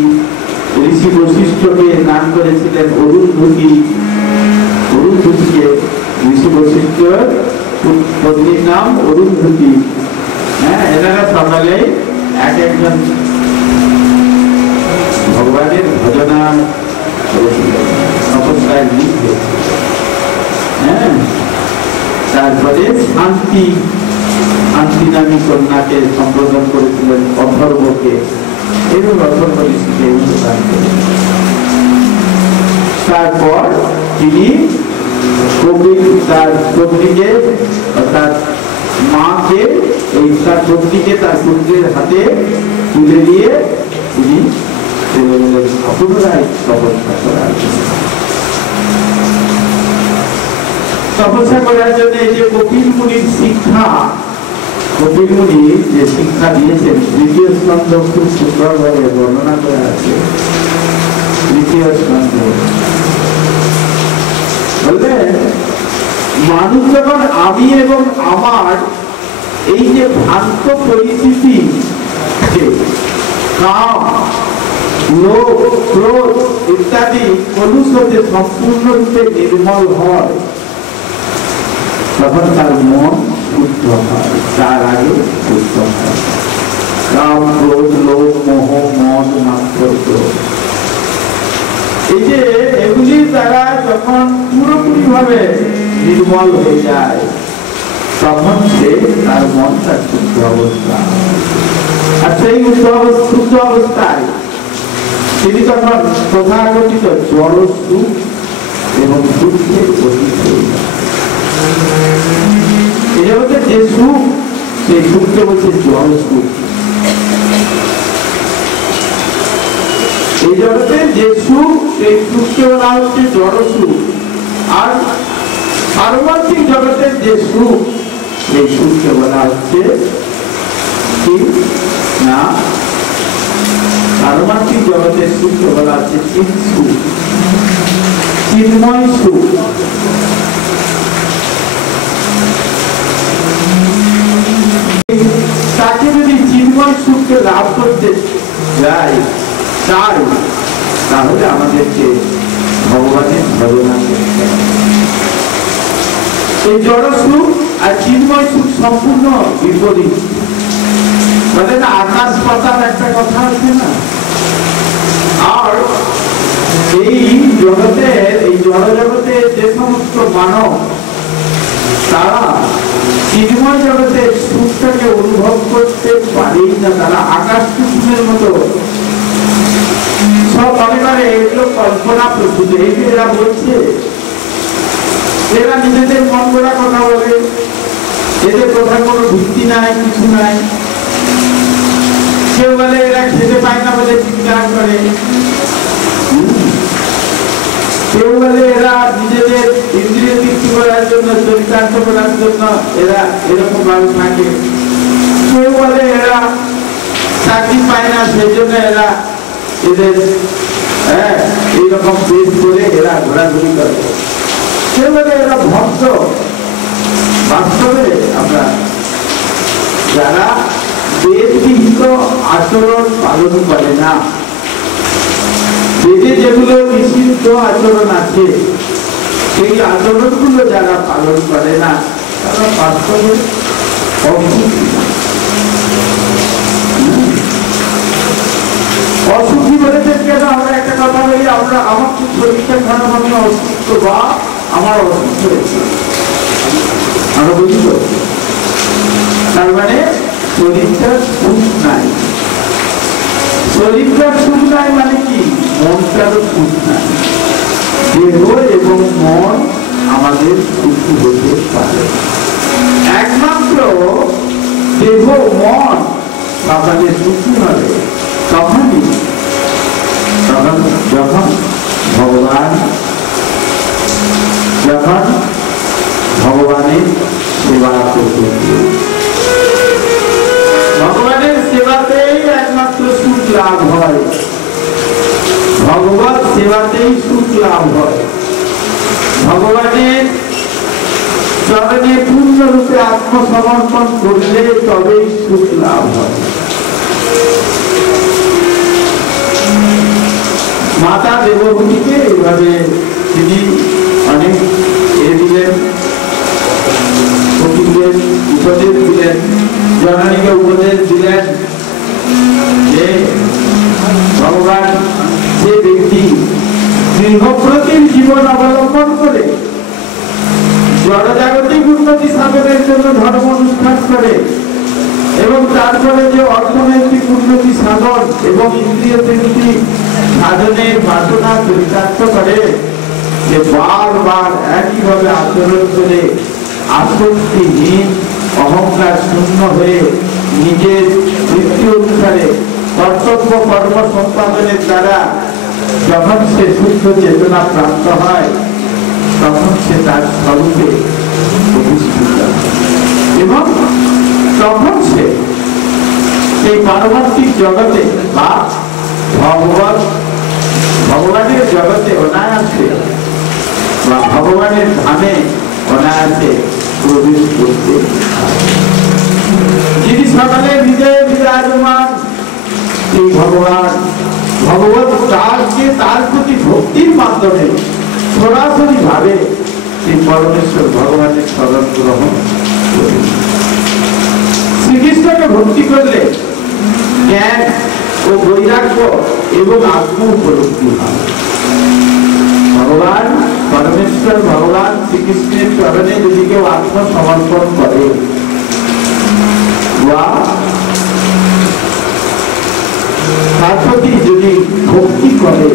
ঋষি বশিষ্ঠকে দান করেছিলেন অরুন্ধতী। অরুন্ধতীকে ঋষি বশিষ্ঠর পত্নীর নাম অরুন্ধতী। এনারা সকালে এক একজন ভগবানের ভজনা করেছিলেন, তপস্যায় লিপ্ত। তারপরে শান্তি নামী কন্যাকে সম্বোধন করেছিলেন অথর্বকে, এবং অথর্ব ঋষিকে দান করেছিলেন। তারপর তিনি তার পত্নীকে অর্থাৎ মাকে, এই তার পত্নীকে তার পুত্রের হাতে তুলে দিয়ে তিনি পুনরায় তপস্যা করার তপস্যা করার জন্য এই যে কপিল মুনির শিক্ষা, কপিল মুনি যে শিক্ষা দিয়েছেন, দ্বিতীয় স্কন্ধ খুব সুন্দরভাবে বর্ণনা করা আছে। দ্বিতীয় স্কন্ধ বললেন মানুষ যখন আমি এবং আমার এই যে ভ্রান্ত পরিস্থিতি, কাম, লোভ, ক্রোধ ইত্যাদি কলুষ হতে সম্পূর্ণরূপে নির্মল হয়, তখন তার মন শুদ্ধ হয়, তার আগে শুদ্ধ হয়। কাম, ক্রোধ, লোভ, মোহ, মদ, মাত্সর্য, এই যে এগুলির দ্বারা যখন পুরোপুরি ভাবে নির্মল হয়ে যায়, তখন সে তার মন তার শুদ্ধ অবস্থা। আর সেই শুদ্ধ অবস্থায় তিনি তখন তথাকথিত জড় সুখ এবং দুঃখের অতীত হয়ে যায়। এই জগতে যে সুখ, সেই সুখকে বলছে জড় সুখ। এই জগতে যে সুখ, সেই সুখকে বলা হচ্ছে জড় সুখ। আর পারমার্থিক জগতের যে সুখ, সেই সুখকে বলা হচ্ছে কি না, পারমার্থিক জগতের সুখকে বলা হচ্ছে চিৎ সুখ, চিন্ময় সুখ। তাকে যদি চিন্ময় সুখকে লাভ করতে চাই, তাহলে আমাদেরকে ভগবানের ভজনা করতে হবে। এই জড় সুখ আর চিন্ময় সুখ সম্পূর্ণ বিপরীত। মানে না, আকাশ পাতাল একটা কথা আছে না। আর এই জগতের, এই জড় জগতে যে সমস্ত মানব, তারা চিন্ময় জগতের সুখটাকে অনুভব করতে পারেই না। তারা আকাশ কুসুমের মতো সব মনে করে এগুলো কল্পনা প্রস্তুত। এই যে এরা বলছে, এরা নিজেদের মন গড়া কথা বলে, এদের কথা কোনো ভিত্তি নাই, কিছু নাই। কেউ বলে এরা খেতে পায় না বলে চিৎকার করে, কেউ বলে এরা নিজেদের ইন্দ্রিয় তৃপ্তি করার জন্য, চরিতার্থ করার জন্য এরা এরকম ভাবে থাকে। কেউ বলে এরা চাকরি পায় না, সেই জন্য এরা এদের এইরকম বেশ করে এরা ঘোরাঘুরি করে। কেউ বলে এরা ভক্ত। বাস্তবে আমরা যারা বেদবিহিত আচরণ পালন করে না, বেদে যেগুলো নিষিদ্ধ আচরণ আছে, সেই আচরণগুলো যারা পালন করে না, তারা বাস্তবে অসুখী বলেছেন। কেন? আমরা একটা কথা বলি, আমরা আমার খুব শরীরটা খারাপ, আমি অসুস্থ বা আমার অসুস্থ হয়েছে, আমরা বুঝি তো। তার মানে শরীরটার সুখ নাই। শরীরটার সুখ নাই মানে কি? মনটারও সুখ নাই। দেহ এবং মন আমাদের সুখী হতে পারে। একমাত্র দেহ মন আমাদের সুখী হবে তখনই, যখন ভগবানের সেবা করতে। ভগবানের সেবাতেই একমাত্র সুখ লাভ হয়, ভগবত সেবাতেই সুখ লাভ হয়। ভগবানের চরণে পূর্ণরূপে আত্মসমর্পণ করলে তবেই সুখ লাভ হয়। মাতা দেবভূমিকে এইভাবে তিনি অনেক দিলেন, উপদেশ দিলেন, জননীকে উপদেশ দিলেন যে ভগবান যে ব্যক্তি গৃহপ্রতির জীবন অবলম্বন করে জড়জাগতিক উন্নতি সাধনের জন্য ধর্ম অনুষ্ঠান করে এবং তারপরে যে অর্থনৈতিক উন্নতি সাধন এবং ইন্দ্রিয় তৃপ্তি সাধনের বাসনা চরিতার্থ করে, যে বারবার একইভাবে আচরণ করে আসক্তিহীন, অহংকার শূন্য হয়ে নিজের তৃপ্তি অনুসারে কর্তব্য কর্ম সম্পাদনের দ্বারা যখন সে শুদ্ধ চেতনা প্রাপ্ত হয়, তখন সে তার স্বরূপে প্রতিষ্ঠিত এবং তখন সে এই পারমার্থিক জগতে বা ভগবানের জগতে অনায়াসে বা ভগবানের ধামে অনায়াসে প্রবেশ করতে যিনি সকলের হৃদয়ে বিরাজমান সেই ভগবান ভগবত তারকে তার প্রতি ভক্তির মাধ্যমে সরাসরি ভাবে সেই পরমেশ্বর ভগবানের শরণ গ্রহণ করে শ্রীকৃষ্ণকে ভক্তি করলে জ্ঞান ও বৈরাগ্য এবং আত্ম উপলব্ধি হয়। ভগবান পরমেশ্বর ভগবান শ্রীকৃষ্ণের চরণে যদি কেউ আত্মসমর্পণ করে বা তার প্রতি যদি ভক্তি করে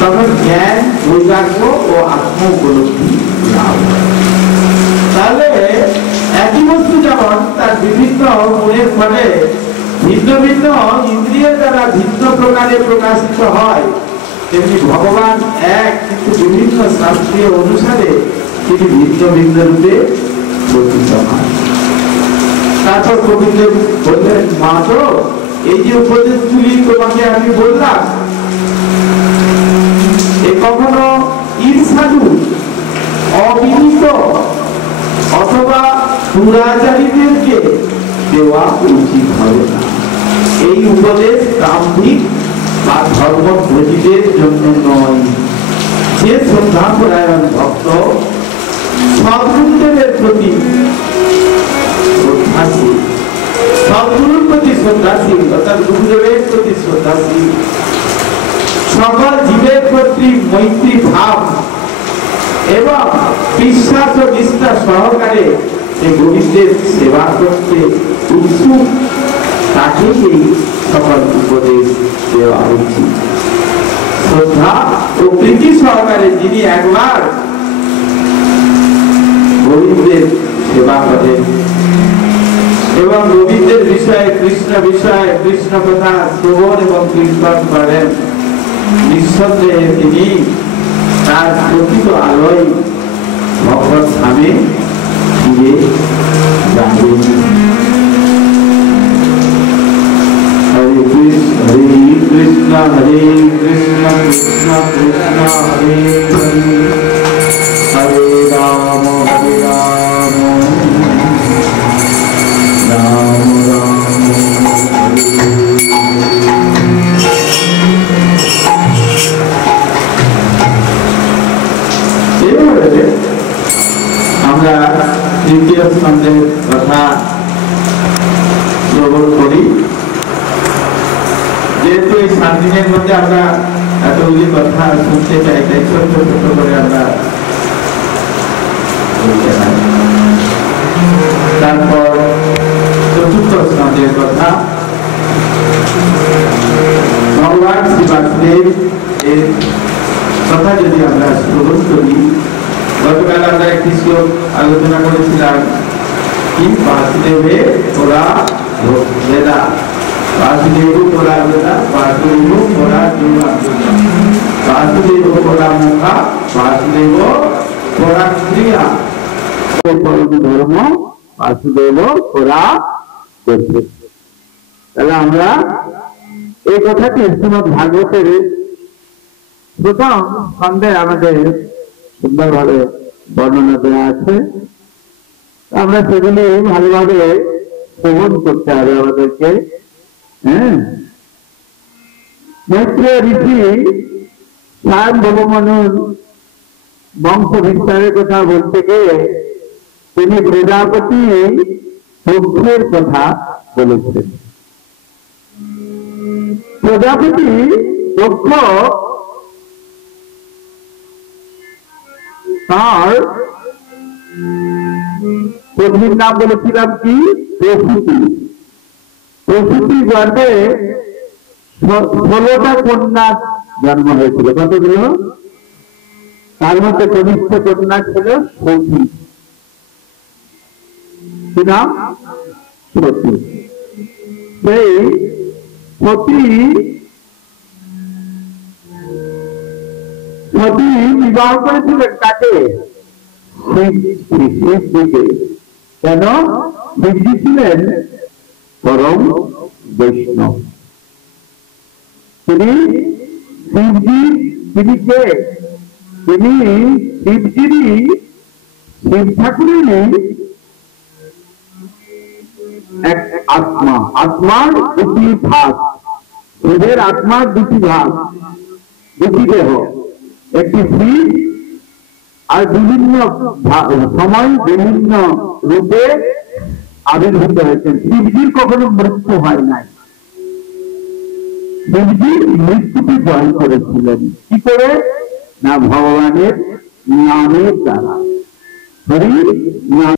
তখন জ্ঞান বৈরাগ্য ও আত্ম উপলব্ধি লাভ হয়। তাহলে একই বস্তু যেমন তার বিভিন্ন গুণের ফলে ভিন্ন ভিন্ন ইন্দ্রিয়ের দ্বারা ভিন্ন প্রকারে প্রকাশিত হয়, তেমনি ভগবান এক কিন্তু বিভিন্ন শাস্ত্রীয় অনুসারে তিনি ভিন্ন ভিন্ন রূপে প্রতীত হয়। তারপর কবিদেব বললেন, মা তো এই যে উপদেশগুলি তোমাকে আমি বললাম এ কখনো ঈর্ষালু অবিনীত অথবা দুরাচারীদেরকে দেওয়া উচিত হবে না। এই উপদেশ দাম্ভিক বা ধর্মভোজীদের জন্য নয়। যে শ্রদ্ধাপরায়ণ ভক্ত সদ্গুরুদেবের প্রতি শ্রদ্ধাশীল, সদ্গুরুর প্রতি শ্রদ্ধাশীল অর্থাৎ গুরুদেবের প্রতি শ্রদ্ধাশীল, সকল জীবের প্রতি মৈত্রী ভাব এবং বিশ্বাস ও নিষ্ঠা সহকারে এই গোবিন্দের সেবা করতে উৎসুক, তাকেই এই সকল উপদেশ দেওয়া উচিত। শ্রদ্ধা ও প্রীতি সহকারে যিনি একবার গোবিন্দের সেবা করেন এবং গোবিন্দের বিষয়ে কৃষ্ণ কথা শ্রবণ এবং কীর্তন করেন, নিঃসন্দেহে তিনি তার প্রকৃত আলোয় ভগবত ধামে ফিরে যাবেন। হরে কৃষ্ণ হরে কৃষ্ণ কৃষ্ণ কৃষ্ণ হরে হরে, হরে রাম রাম রাম হরে। আমরা তৃতীয় স্কন্ধের কথা শ্রবণ করি। যেহেতু এই 7 দিনের মধ্যে আমরা এতগুলি কথা শুনতে চাই, তাই ছোট ছোট করে আমরা বলতে চাই। তারপর চতুর্থ স্কন্ধের কথা, ভগবান শ্রী বাসুদেব এর কথা যদি আমরা শ্রবণ করি। গতকাল আমরা একটি শ্লোক আলোচনা করেছিলাম, কি বাসুদেবে ওরা বেদা, বাসুদেব ওরা বেদা, বাসুদেব ওরা জীবন, বাসুদেব ওরা মুখা, বাসুদেব ওরা ক্রিয়া, ধর্ম বাসুদেব ওরা করছে। তাহলে আমরা এই কথাটি শ্রীমদ ভাগবতের প্রথম খণ্ডে আমাদের সুন্দরভাবে বর্ণনা দেওয়া আছে। আমরা সেগুলি ভালোভাবে শ্রবণ করতে হবে আমাদেরকে। মৈত্রেয় ঋষি সার্বভৌমনুর বংশ বিস্তারের কথা বলতে গিয়ে তিনি প্রজাপতি দক্ষের কথা বলেছেন। প্রজাপতি দক্ষ তার পত্নীর নাম বলেছিলাম কি প্রসূতি। প্রসূতি গর্ভে 16টা কন্যা জন্ম হয়েছিল। কতগুলো? তার মধ্যে কনিষ্ঠ কন্যা ছিল সতী। কি নাম? সতী। সেই সতী বিবাহ করেছিলেন তাকে শিবজিকে। কেন? শিবজি ছিলেন পরম বৈষ্ণব। তিনি শিবজি, তিনি কে? তিনি শিবজিরই শিব ঠাকুরেরই এক আত্মা, আত্মার দুটি ভাগ, শিবের আত্মার দুটি ভাগ, দুটি দেহ, একটি শিব আর বিভিন্ন সময় বিভিন্ন রূপে আবির্ভূত হয়েছেন। শিবজির কখনো মৃত্যু হয় নাই। শিবজি মৃত্যুকে জয় করেছিলেন কি করে? না ভগবানের নামের দ্বারা। হরি নাম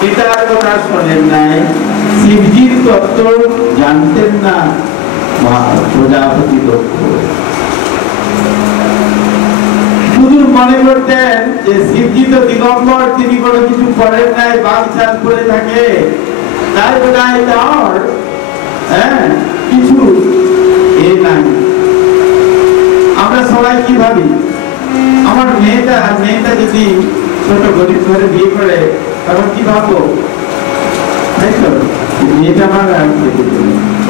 পিতার কথা শোনেন নাই, শিবজির তত্ত্ব জানতেন না প্রজাপতি দক্ষ। শুধু মনে করতেন যে শিবজি তো দিগম্বর, তিনি কোনো কিছু করেন নাই, বাঘ চাল করে থাকে, তাই বোধহয় তার কিছু এ নাই। আমরা সবাই কি ভাবি, আমার মেয়েটা যদি ছোট গরিব ঘরে বিয়ে করে তখন কি ভাবো, তাই তো মেয়েটা আমার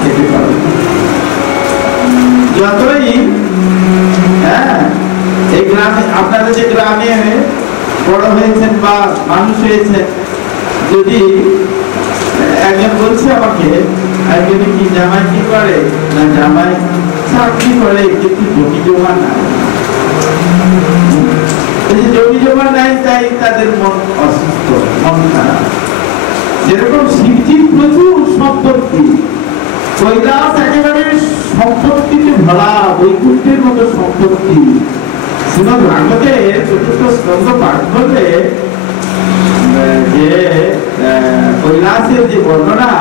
খেতে পারবে। যতই এই গ্রামে, আপনারা যে গ্রামে বড় হয়েছেন বা মানুষ হয়েছেন, যদি একজন বলছে আমাকে, একজনে কি জামাই কি করে, না জামাই চাকরি করে কিন্তু জমি জমা নাই, জমি জমা নাই, তাই তাদের মন অসুস্থ, মন খারাপ। যেরকম শিবজির প্রচুর সম্পত্তি, কৈলাস একেবারে সম্পত্তিতে ভরা, বৈকুণ্ঠের মতো সম্পত্তি। শ্রীমদ ভাগবতের চতুর্থ স্কন্ধ পাঠ করলে যে কৈলাসের যে বর্ণনা,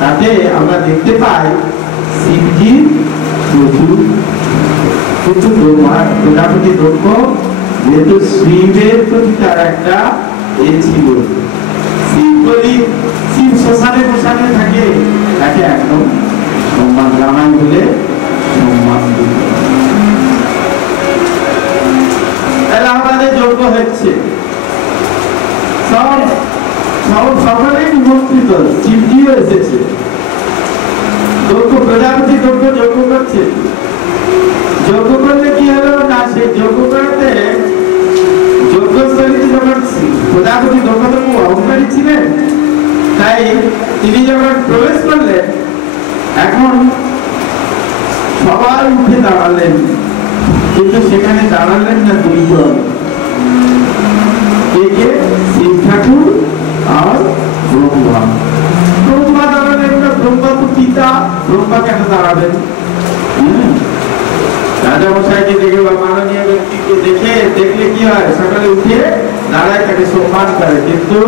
তাতে আমরা দেখতে পাই শিবজির প্রচুর, কিন্তু প্রজাপতি দক্ষ যেহেতু শিবের প্রতি তার একটা এ ছিল, শিব বলি শিব শ্মশানে বসানে থাকে, তাকে একদম সম্মান জানাই বলে সম্মান দিল। আমাদের যোগ্য হচ্ছে সকলেই নিমন্ত্রিত, শিবজিও এসেছে, দক্ষ প্রজাপতি দক্ষ যজ্ঞ করছে। যজ্ঞ করলে কি হলো না, সেই যজ্ঞ করতে যজ্ঞস্থলীতে যখন প্রজাপতি দক্ষ তো খুব অহংকারী ছিলেন, তাই তিনি যখন প্রবেশ করলেন, এখন সবাই উঠে দাঁড়ালেন, কিন্তু সেখানে দাঁড়ালেন না দুইজন, কে? শিব ঠাকুর আর ব্রহ্মা। ব্রহ্মা দাঁড়ালেন না, ব্রহ্মা তো পিতা, ব্রহ্মা কেন দাঁড়াবেন? রাজা মশাইকে দেখে বা মাননীয় ব্যক্তিকে দেখলে কি হয়, সকালে উঠে দাঁড়ায়, তাকে সম্মান করে। কিন্তু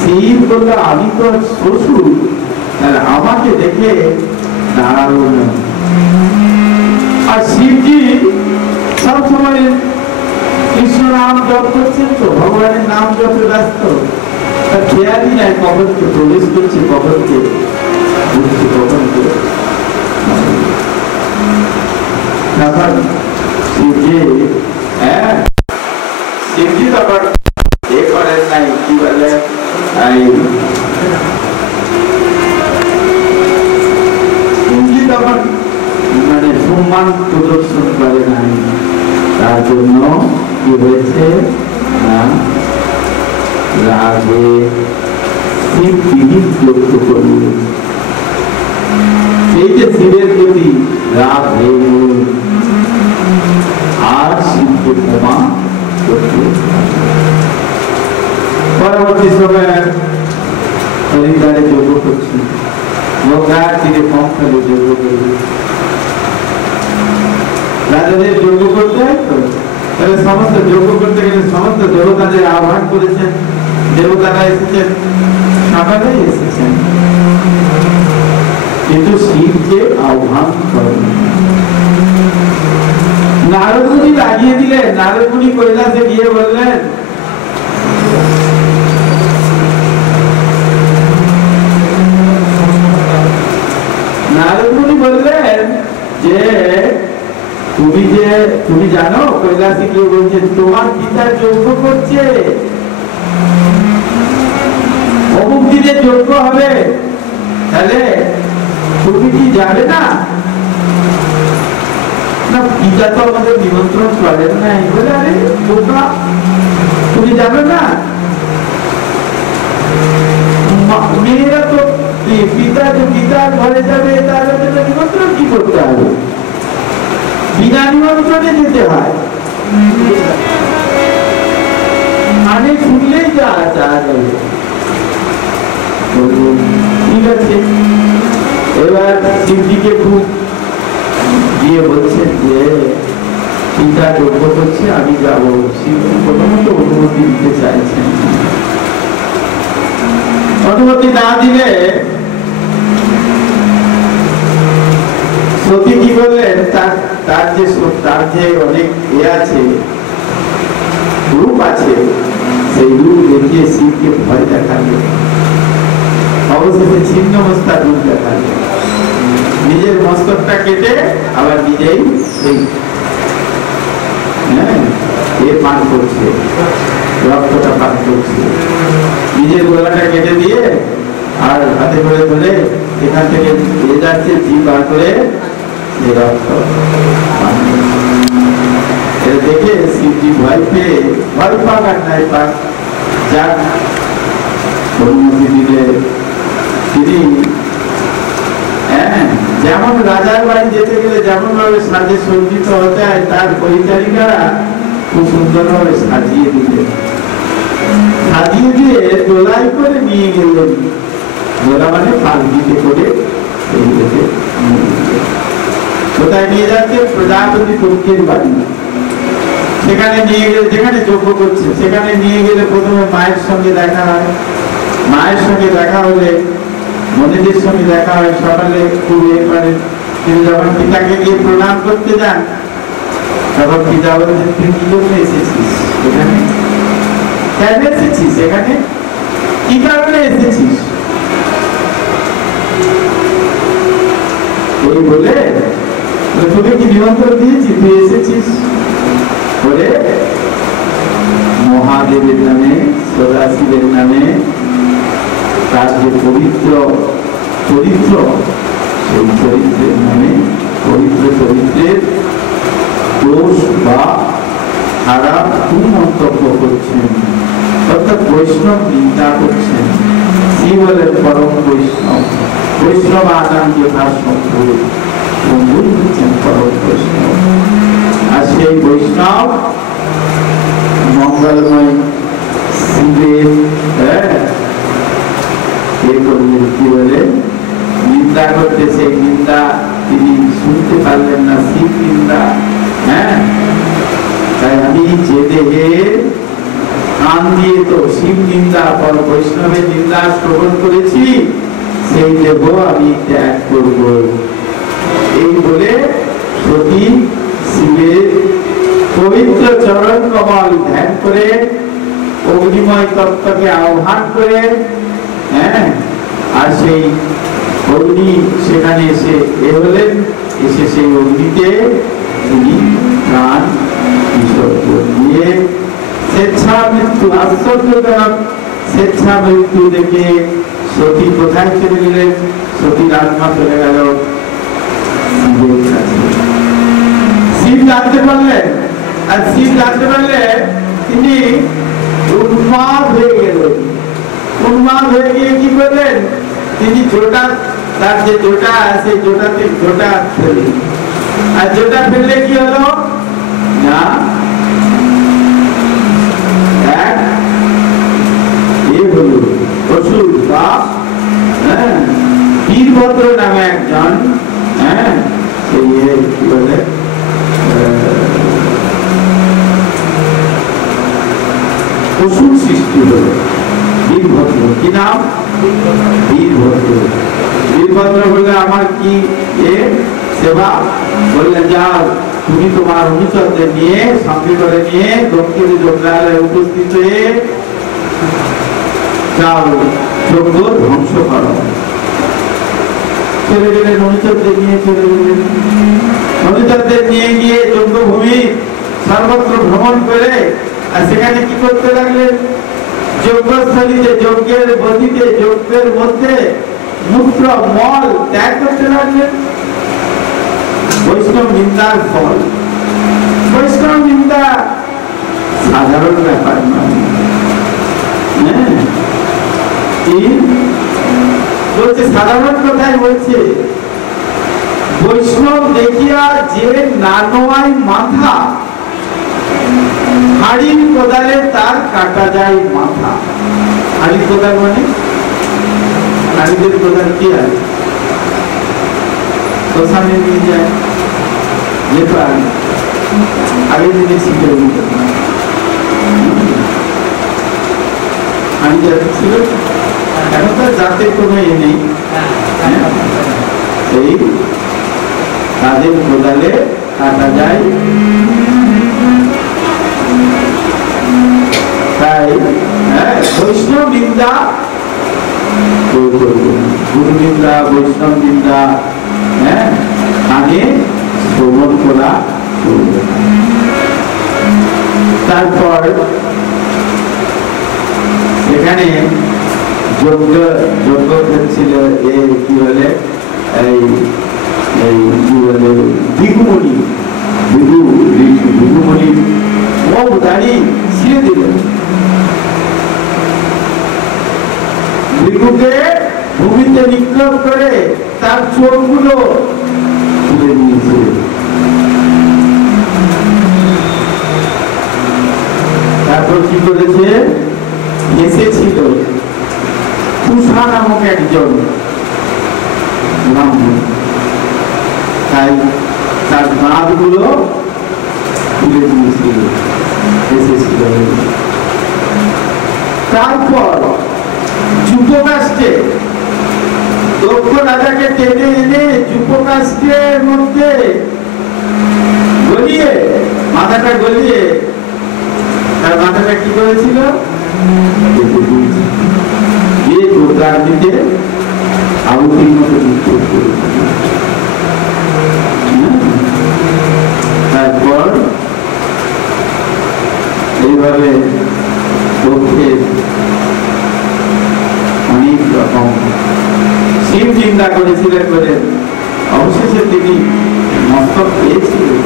শিব বললো আমি তো শ্বশুর, তাহলে আমাকে দেখে দাঁড়ালো না। আর শিবজি সবসময় কৃষ্ণ নাম জপ করছেন, তো ভগবানের নাম জপে ব্যস্ত, তার খেয়ালই নাই কবরকে প্রবেশ করছে, কবরকে বুঝছে, কবরকে। শিবজি তখন এ করেন নাই, কি বলে শিবজি তখন সম্মান প্রদর্শন করে নাই, তার জন্য কি হয়েছে না রাগে শিব বিহিত যজ্ঞ করল। এই যে শিবের প্রতি রাগ হয়ে গেল, আর শিবকে ক্ষমা করতে। পরবর্তী সময়ে হরিদ্বারে যজ্ঞ করছে, গঙ্গার তীরে পঙ্খালে যজ্ঞ করবে। রাজাদের যজ্ঞ করতে হয় তো, তাহলে সমস্ত যজ্ঞ করতে গেলে সমস্ত দেবতাদের আহ্বান করেছেন, দেবতারা এসেছেন, সকালেই এসেছেন, কিন্তু শিবকে আহ্বান করেন। নারদ মুনি লাগিয়ে দিলেন। নারদ মুনি কৈলাসে গিয়ে বললেন, নারদ মুনি বললেন যে তুমি জানো কৈলাসে গিয়ে বলছে তোমার পিতা যজ্ঞ করছে, অমুক দিনে যজ্ঞ হবে, তাহলে তুমি কি যাবে না? না, পিতা তো আমাদের নিমন্ত্রণ করেন নাই। বলে আরে বোকা, তুমি যাবে না? মেয়েরা তো পিতার ঘরে যাবে, তার জন্য নিমন্ত্রণ কি করতে হবে? বিনা নিমন্ত্রণে যেতে হয়, মানে শুনলেই যাওয়া যাবে। ঠিক আছে, এবার শিবজিকে খুব গিয়ে বলছেন যে পিতা যজ্ঞ করছে, আমি যাবো। শিবজি প্রথমত অনুমতি দিতে চাইছেন। অনুমতি না দিলে সতী কি বললেন, তার যে অনেক আছে, রূপ আছে, সেই রূপ দেখিয়ে শিবকে ভয় দেখালে, অবশেষে ছিন্ন মস্তক রূপ দেখালে, নিজের মস্তকটা কেটে আবার নিজেই সেই পান করছে, রক্তটা পান করছে, নিজের গলাটা কেটে দিয়ে আর হাতে করে ধরে এখান থেকে যাচ্ছে জি বার করে রক্ত পান। এটা দেখে শিবজি ভয় পেয়ে, ভয় পাক আর নাই পাক, যাক অনুমতি দিলে তিনি যেমন রাজার বাড়ি যেতে গেলে যেমন ভাবে সাজে সজ্জিত হতে হয়, তার পরিচারিকারা খুব সুন্দর ভাবে সাজিয়ে দিলেন। সাজিয়ে দিয়ে দোলাই করে নিয়ে গেলেন। দোলা মানে পালকিতে করে কোথায় নিয়ে যাচ্ছে? প্রজাপতি পক্ষের বাড়ি। সেখানে নিয়ে গেলে, যেখানে যজ্ঞ করছে সেখানে নিয়ে গেলে প্রথমে মায়ের সঙ্গে দেখা হয়। মায়ের সঙ্গে দেখা হলে মনিদের সঙ্গে দেখা হয়। সকালে খুব করেন, তিনি যখন পিতাকে গিয়ে প্রণাম করতে যান, তখন পিতা বলছেন তুই কি জন্য এসেছিস এখানে? কেন এসেছিস এখানে? কি কারণে এসেছিস? এই বলে তোকে কি নিমন্ত্রণ দিয়েছি, তুই এসেছিস? বলে মহাদেবের নামে, সদাশিবের নামে তার যে পবিত্র চরিত্র, সেই চরিত্রের নামে, পবিত্র চরিত্রের দোষ বা খারাপ কুমন্তব্য করছেন, অর্থাৎ বৈষ্ণব নিন্দা করছেন। শিব হলেন পরম বৈষ্ণব, বৈষ্ণব আদান যথা সম্ভব, সম্ভব হচ্ছেন পরম বৈষ্ণব। আর সেই বৈষ্ণব মঙ্গলময় শিবের কি বলে নিন্দা করতে, সেই নিন্দা তিনি শুনতে পারলেন না, শিব নিন্দা। তাই আমি যে দেহে কান দিয়ে তো শিব নিন্দা, পর বৈষ্ণবের নিন্দা শ্রবণ করেছি, সেই দেহ আমি ত্যাগ করব। এই বলে সতী শিবের পবিত্র চরণ কমল ধ্যান করে অগ্নিময় তত্ত্বকে আহ্বান করে, আর সেই অগ্নি সেখানে এসে হলেন, এসে সেই অগ্নিতে তিনি প্রাণ বিসর্জন দিয়ে স্বেচ্ছা মৃত্যু, আশ্চর্যজনক স্বেচ্ছা মৃত্যু দেখে সতী কোথায় চলে গেলেন? সতীর আত্মা চলে গেল শিবের কাছে। শিব জানতে পারলেন, আর শিব জানতে পারলে তিনি উন্মাদ হয়ে গেলেন। উন্মাদ হয়ে গিয়ে কি করলেন, তিনি জোটা, তার যে জোটা সেই জোটাতে জোটা ফেলে, আর জোটা ফেললে কি হলো না, এক হলো অসুর বা বীরভদ্র নামে একজন, কি বলে অসুর সৃষ্টি হলো। বীরভদ্র, কি নাম? বীরভদ্র। বীরভদ্র বললে আমার কি সেবা, বললেন যাও তুমি তোমার অনুচরদের নিয়ে সঙ্গে করে নিয়ে দক্ষিণ যোগদালে উপস্থিত হয়ে যাও, যজ্ঞ ধ্বংস করো। চলে গেলেন অনুচরদের নিয়ে, চলে গেলেন অনুচরদের নিয়ে গিয়ে যজ্ঞভূমি সর্বত্র ভ্রমণ করে, আর সেখানে কি করতে লাগলেন, যজ্ঞস্থলীতে, যজ্ঞের গতিতে, যজ্ঞের মধ্যে মূত্র মল ত্যাগ করতে লাগলেন। বৈষ্ণব নিন্দার ফল। বৈষ্ণব নিন্দা সাধারণ ব্যাপার নয়। বলছে সাধারণ কথাই বলছে, বৈষ্ণব দেখিয়া যে না নোয়ায় মাথা, হাড়ির কোদালে তার কাটা যায় মাথা। হাড়ির কোদাল মানে হাড়িদের কোদাল কি আছে, শ্মশানে নিয়ে যায়, যেত আগে দিনে শিখে হাড়ি যাতে ছিল, এখন তো জাতের কোনো এ নেই, এই তাদের কোদালে কাটা যায়। তাই বৈষ্ণব নিন্দা, গুরু নিন্দা, বৈষ্ণব নিন্দা আগে শ্রবণ করা। তারপর এখানে যজ্ঞ ছিল, কি বলে কি বলে ভিগুমণি, ভিগুমণি ও দাঁড়িয়ে ছিঁড়ে দিলেন। ভিগুকে ভূমিতে নিক্ষেপ করে তার চোখগুলো তুলে নিয়েছে। তারপর কি করেছে, এসেছিল তুষা নামক একজন ব্রাহ্মণ, তাই তার দাঁত গুলো তুলে দিয়েছিল, এসেছিল। তারপর যুবকাষ্টে দক্ষ রাজাকে টেনে এনে যুবকাষ্টের মধ্যে গলিয়ে, মাথাটা গলিয়ে তার মাথাটা কি করেছিল, আহুতির মতো নিক্ষেপ করেছিল। তারপর এইভাবে দক্ষের অনেক রকম শিব চিন্তা করেছিলেন বলে অবশেষে তিনি মস্তক পেয়েছিলেন।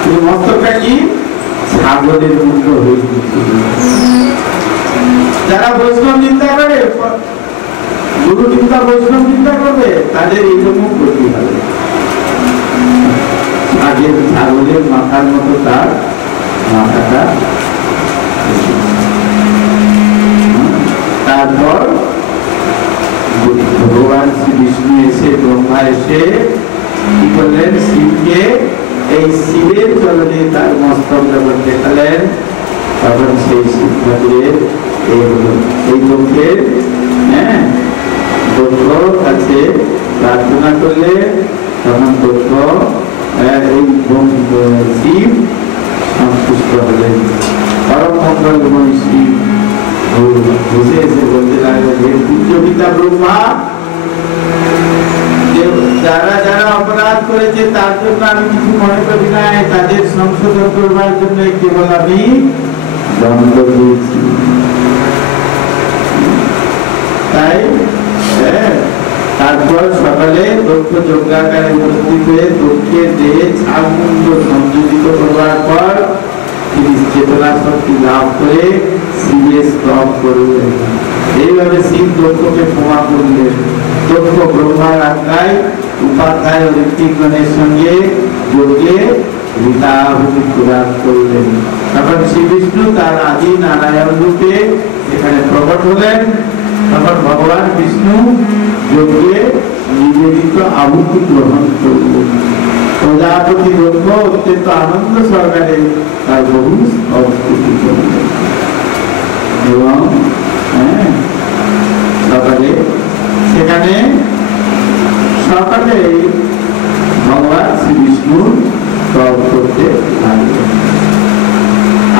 কিন্তু মস্তকটা কি ছাগলের মুন্ড হয়ে গিয়েছিল। যারা বৈষ্ণব চিন্তা করে, গুরু চিন্তা বৈষ্ণব চিন্তা করবে, তাদের এইরকম ক্ষতি হবে। আগের ছাগলের মাথার মতো তার মাথাটা। তারপর ভগবান শ্রী বিষ্ণু এসে, ব্রহ্মা এসে কি করলেন, শিবকে এই শিবের চরণে তার মস্তক যখন দেখালেন, তখন সেই শিব ঠাকুরের এই লোকের দক্ষ কাছে প্রার্থনা করলে, তখন দক্ষ এই শিব সন্তুষ্ট হলেন। পরম মঙ্গলময় শিব বুঝে এসে বলতে লাগলেন, হে পূজ্য পিতা ব্রহ্মা, যারা যারা অপরাধ করেছে তার জন্য আমি কিছু মনে করি নাই, তাদের সংশোধন করবার জন্য কেবল আমি দণ্ড দিয়েছি। তাই তারপর সকালে দক্ষ যজ্ঞাকারে উপস্থিত হয়ে দক্ষের দেহে ছাড়মুণ্ড সংযোজিত করবার পর তিনি চেতনা শক্তি লাভ করে শিবে স্তব করলেন। এইভাবে শিব দক্ষকে ক্ষমা করলেন। দক্ষ ব্রহ্মার আজ্ঞায় উপাধ্যায় ও ঋত্বিকগণের সঙ্গে যজ্ঞে রীতাহুতি প্রদান করলেন। তখন শ্রী বিষ্ণু তার আদি নারায়ণ রূপে এখানে প্রকট হলেন। তখন ভগবান বিষ্ণু যজ্ঞে নিবেদিত আহুতি গ্রহণ করলেন। প্রজাপতি দক্ষ অত্যন্ত আনন্দ সহকারে তার বহু স্তবস্তুতি করলেন। এবং সকালে সেখানে সকালে ভগবান শ্রী বিষ্ণুর স্তব করতে লাগলেন।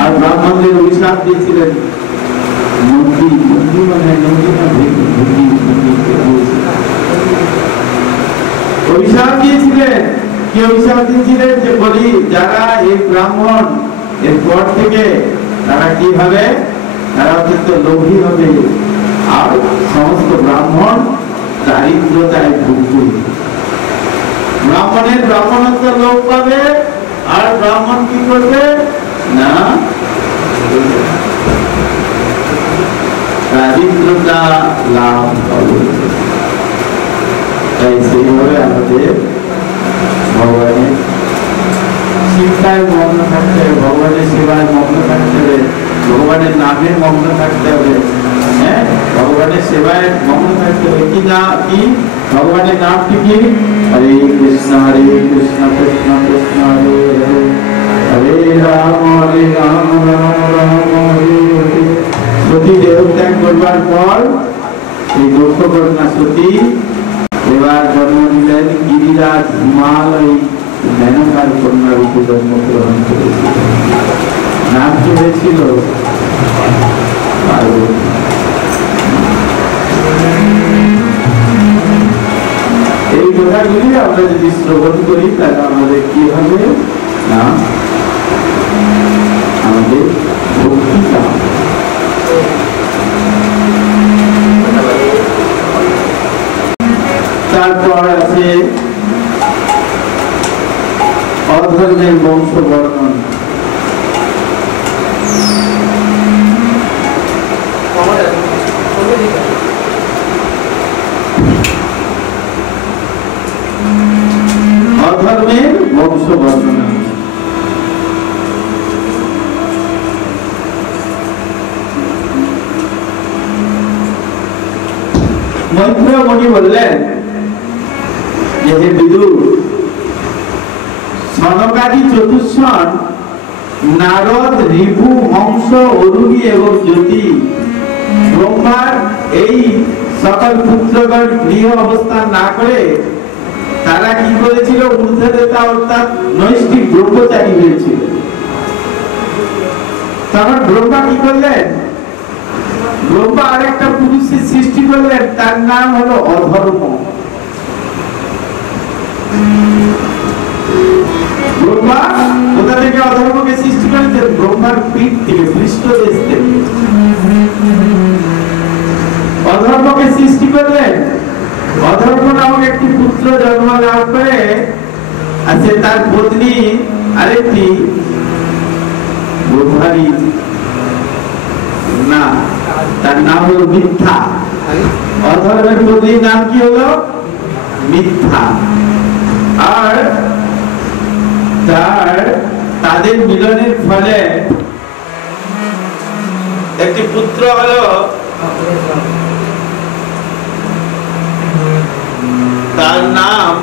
আর ব্রাহ্মণদের অভিশাপ দিয়েছিলেন। অভিশাপ দিয়েছিলেন। কি অভিশাপ দিয়েছিলেন? যে বলি যারা এই ব্রাহ্মণ এরপর থেকে তারা কি হবে? তারা অত্যন্ত লোভী হবে আর সমস্ত ব্রাহ্মণ দারিদ্রতায় ভুগবে। ব্রাহ্মণের ব্রাহ্মণত্ব লোভ পাবে আর ব্রাহ্মণ কি করবে না দারিদ্রতা লাভ হবে। তাই সেইভাবে আমাদের ভগবানের চিন্তায় মগ্ন থাকতে হবে, ভগবানের সেবায় মগ্ন থাকতে হবে, ভগবানের নামে মগ্ন থাকতে হবে। হ্যাঁ, ভগবানের সেবায় মগ্ন থাকতে হবে। কি না কি ভগবানের নামটি কি? হরে কৃষ্ণ কৃষ্ণ কৃষ্ণ হরে হরে, হরে রাম রাম রাম হরে হরে। সতী দেহত্যাগ করবার পর এই দক্ষ কন্যা সতী এবার জন্ম নিলেন গিরিরাজ হিমালয় মেনকার কন্যা রূপে জন্মগ্রহণ করেছিল। নাম কি হয়েছিল? পার্বতী। এই কথাগুলি আমরা যদি শ্রবণ করি তাহলে আমাদের কি হবে না আমাদের ভক্তিটা। তারপর আছে অধর্মের বংশ বর্ণন। অধর্মের বংশ বর্ণনা। মৈত্র মুনি বললেন যে হে বিদুর, সনকাদি চতুষ্ষণ নারদ, রিপু, হংস, অরুণী এবং জ্যোতি ব্রহ্মার এই সকল পুত্রগণ গৃহ অবস্থান না করে তারা কি করেছিল? ঊর্ধ্বদেবতা অর্থাৎ নৈষ্ঠিক ব্রহ্মচারী হয়েছিল। তখন ব্রহ্মা কি করলেন? ব্রহ্মা আরেকটা পুরুষের সৃষ্টি করলেন, তার নাম হলো অধর্ম। ব্রহ্মা কোথা থেকে অধর্মকে সৃষ্টি করেছেন? ব্রহ্মার পিঠ থেকে, পৃষ্ঠদেশ থেকে অধর্মকে সৃষ্টি করলেন। অধর্ম নামক একটি পুত্র জন্ম লাভ করে আছে। তার পত্নী আরেকটি ব্রহ্মারী না, তার নাম হলো মিথ্যা। অধর্মের পত্নীর নাম কি হলো? মিথ্যা। আর তাদের মিলনের ফলে একটি পুত্র হলো, তার নাম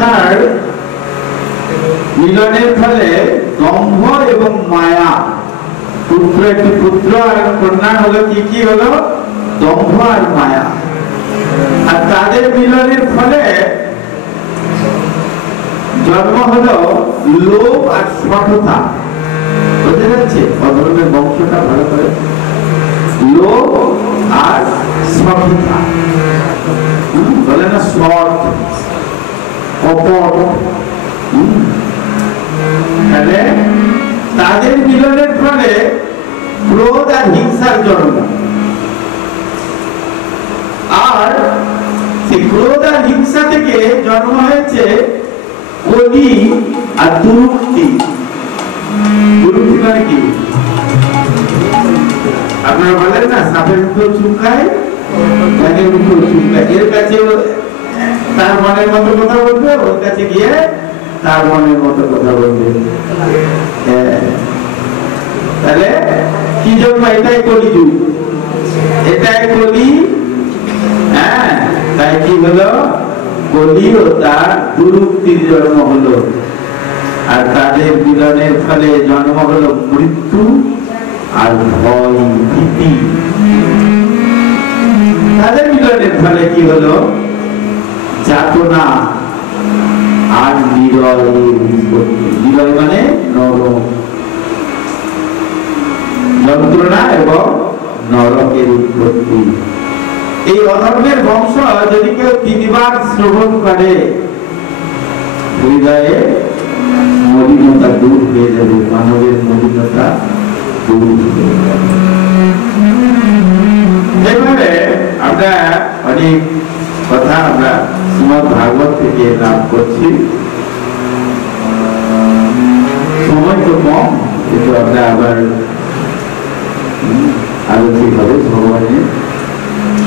তার মিলনের ফলে দম্ভ এবং মায়া, পুত্র একটি পুত্র আর কন্যা হলো কি কি হলো? দম্ভ আর মায়া। আর তাদের মিলনের ফলে জন্ম হলো লোভ আর স্বঠতা। বুঝতে যাচ্ছে অধর্মের বংশটা ভালো করে? লোভ আর সভ্যতা, বলে না সৎ কপট। তাহলে তাদের মিলনের ফলে ক্রোধ আর হিংসার জন্ম, আর সেই ক্রোধ আর হিংসা থেকে জন্ম হয়েছে কলি আর দুরুক্তি। দুরুক্তি মানে কি? আপনারা বলেন না সাপের মুখে চুলকায়, ব্যাঙের মুখে চুলকায়। এর কাছে তার মনের মতো কথা বলবে, ওর কাছে গিয়ে তার মনের মতো কথা বলবে। তাহলে কি জন্য? এটাই কলিযুগ, এটাই কলি। হ্যাঁ, তাই কি হলো? কলি ও তার দুরুক্তির জন্ম হলো, আর তাদের মিলনের ফলে জন্ম হলো মৃত্যু আর ভয় ভীতি। তাদের মিলনের ফলে কি হলো? যাতনা আর নিরয়ের উৎপত্তি। নিরয় মানে নরক, যন্ত্রণা এবং নরকের উৎপত্তি। এই অধর্মের বংশ যদি কেউ 3 বার শ্রবণ করে, হৃদয়ে মলিনতা দূর হয়ে যাবে, মানবের মলিনতা দূর হয়ে যাবে। এইভাবে আমরা অনেক কথা আমরা শ্রীমদ ভাগবত থেকে লাভ করছি। সময় তো কম, কিন্তু আমরা আবার আলোচিত হবে। ভগবানের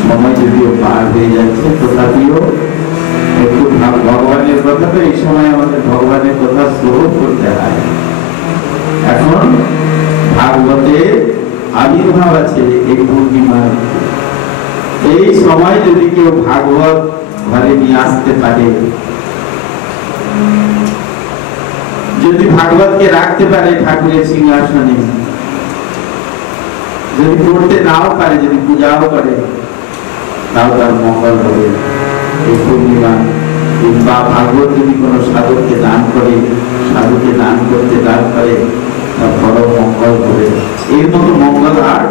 সময় যদিও পার হয়ে যাচ্ছে, তথাপিও একটু ভগবানের কথা, তো এই সময় আমাদের ভগবানের কথা শ্রবণ করতে হয়। এখন ভাগবতে আবির্ভাব আছে এই পূর্ণিমার। এই সময় যদি কেউ ভাগবত ঘরে নিয়ে আসতে পারে, যদি ভাগবতকে রাখতে পারে ঠাকুরের সিংহাসনে, যদি পড়তে নাও পারে, যদি পূজাও করে, তাও তার মঙ্গল হবে। এই পূর্ণিমা বা ভাগবত যদি কোনো সাধককে দান করে, সাধুকে দান করতে দান করে, তার বড় মঙ্গল হবে। এর মতো মঙ্গল আর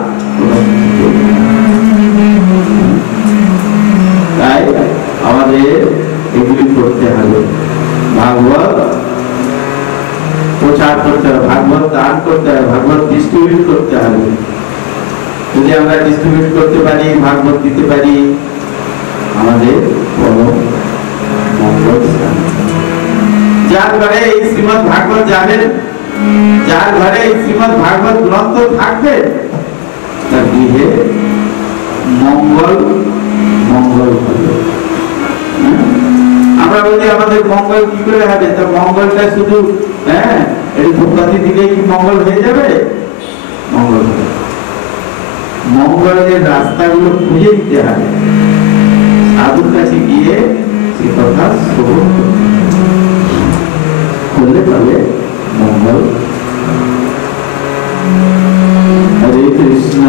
তাই আমাদের এগুলি করতে হবে। ভাগবত প্রচার করতে হবে, ভাগবত দান করতে হবে, ভাগবত ডিস্ট্রিবিউট করতে হবে। যদি আমরা ডিস্ট্রিবিউট করতে পারি, ভাগবত দিতে পারি, আমাদের বড় মঙ্গল। যার ঘরে এই শ্রীমদ ভাগবত যাবেন, যার ঘরে এই শ্রীমদ ভাগবত গ্রন্থ থাকবে, তার গৃহে মঙ্গল মঙ্গল হবে। আমরা বলি আমাদের মঙ্গল কি করে হবে? তার মঙ্গলটা শুধু একটু ধূপকাঠি দিলে কি মঙ্গল হয়ে যাবে? মঙ্গল হবে। মঙ্গলের রাস্তাগুলো খুঁজে দিতে হবে, সাধুর কাছে গিয়ে সে কথা শ্রবণ করলে তবে মঙ্গল। হরে কৃষ্ণ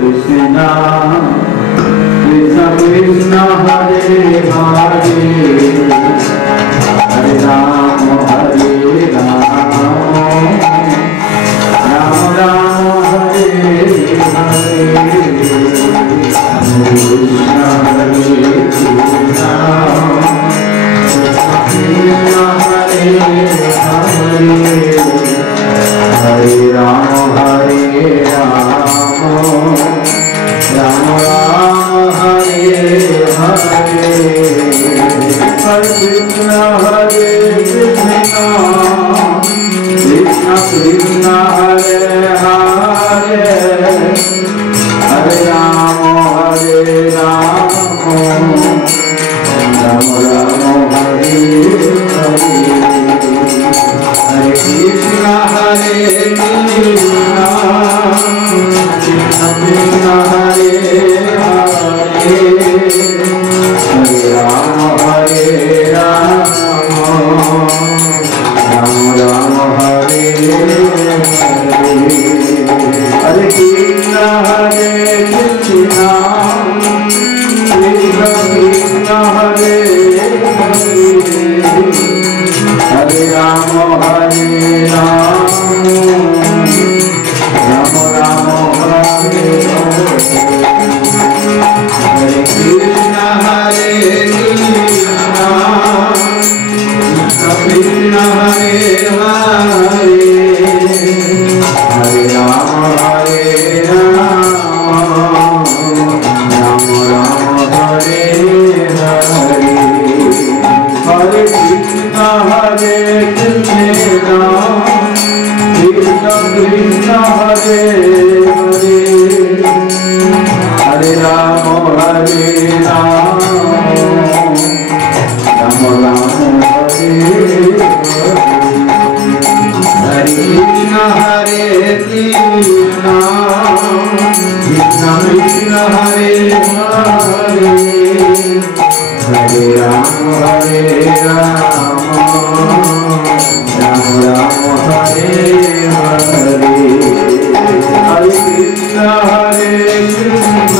কৃষ্ণ কৃষ্ণ হরে হরে, হরে রাম রাম রাম হরে হরে, কৃষ্ণ হরে কৃষ্ণ কৃষ্ণ হরে হরে, হরে রাম রাম রাম হরে হরে, হরে কৃষ্ণ কৃষ্ণ কৃষ্ণ কৃষ্ণ হরে হরে, হরে রাম রাম রাম হরে হরে, হরে কৃষ্ণ কৃষ্ণ কৃষ্ণ কৃষ্ণ হরে হরে, হরে রাম রাম রাম হরে হরে, হরে কৃষ্ণ কৃষ্ণ কৃষ্ণ কৃষ্ণ হরে হরে, হরে রাম রাম রাম হরে হরে। कृष्ण हरे हरे हरे राम राम राम हरे हरे हरे कृष्ण हरे कृष्ण कृष्ण कृष्ण हरे हरे हरे राम राम राम हरे हरे कृष्ण हरे कृष्ण कृष्ण कृष्ण हरे हरे हरे राम राम राम हरे हरे हरे कृष्ण हरे कृष्ण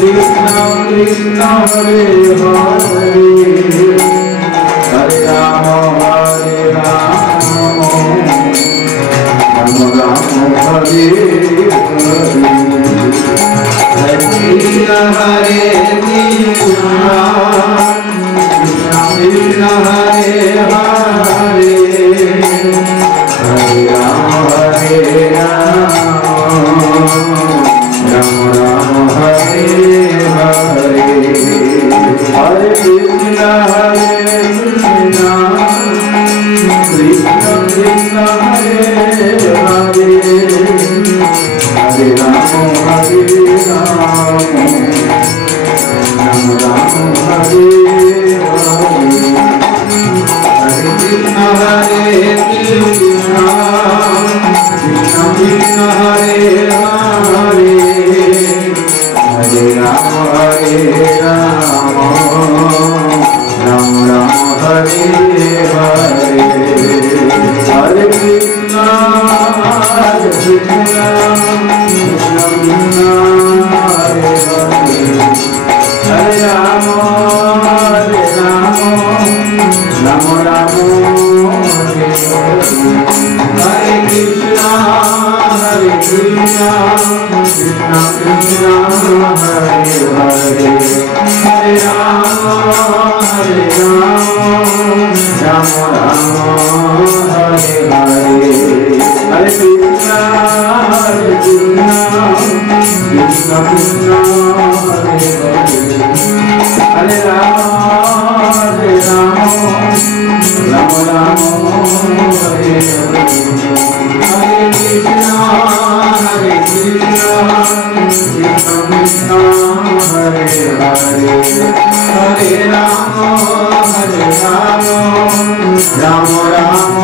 कृष्ण कृष्ण हरे हरे हरे राम राम राम हरे हरे हरे कृष्ण हरे कृष्ण कृष्ण कृष्ण हरे हरे हरे राम राम राम हरे हरे हरे कृष्ण हरे कृष्ण कृष्ण कृष्ण हरे हरे हरे राम राम राम हरे हरे हरे कृष्ण हरे कृष्ण कृष्ण कृष्ण हरे हरे हरे राम राम राम हरे हरे हरे कृष्ण कृष्ण कृष्ण हरे हरे हरे राम राम राम हरे हरे हरे कृष्ण कृष्ण कृष्ण हरे हरे हरे राम राम राम हरे हरे हरे कृष्ण कृष्ण कृष्ण हरे हरे हरे राम राम राम हरे हरे हरे कृष्ण कृष्ण कृष्ण हरे हरे हरे राम राम राम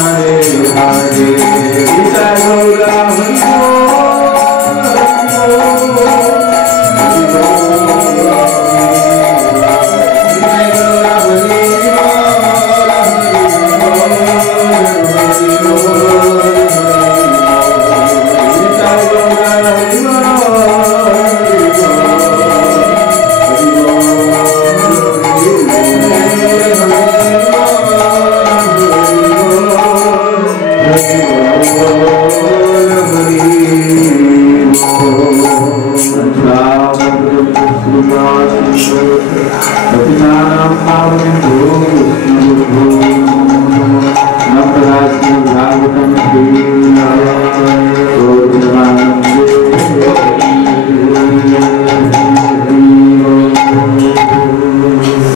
हरे हरे गीता गौरा Namaste,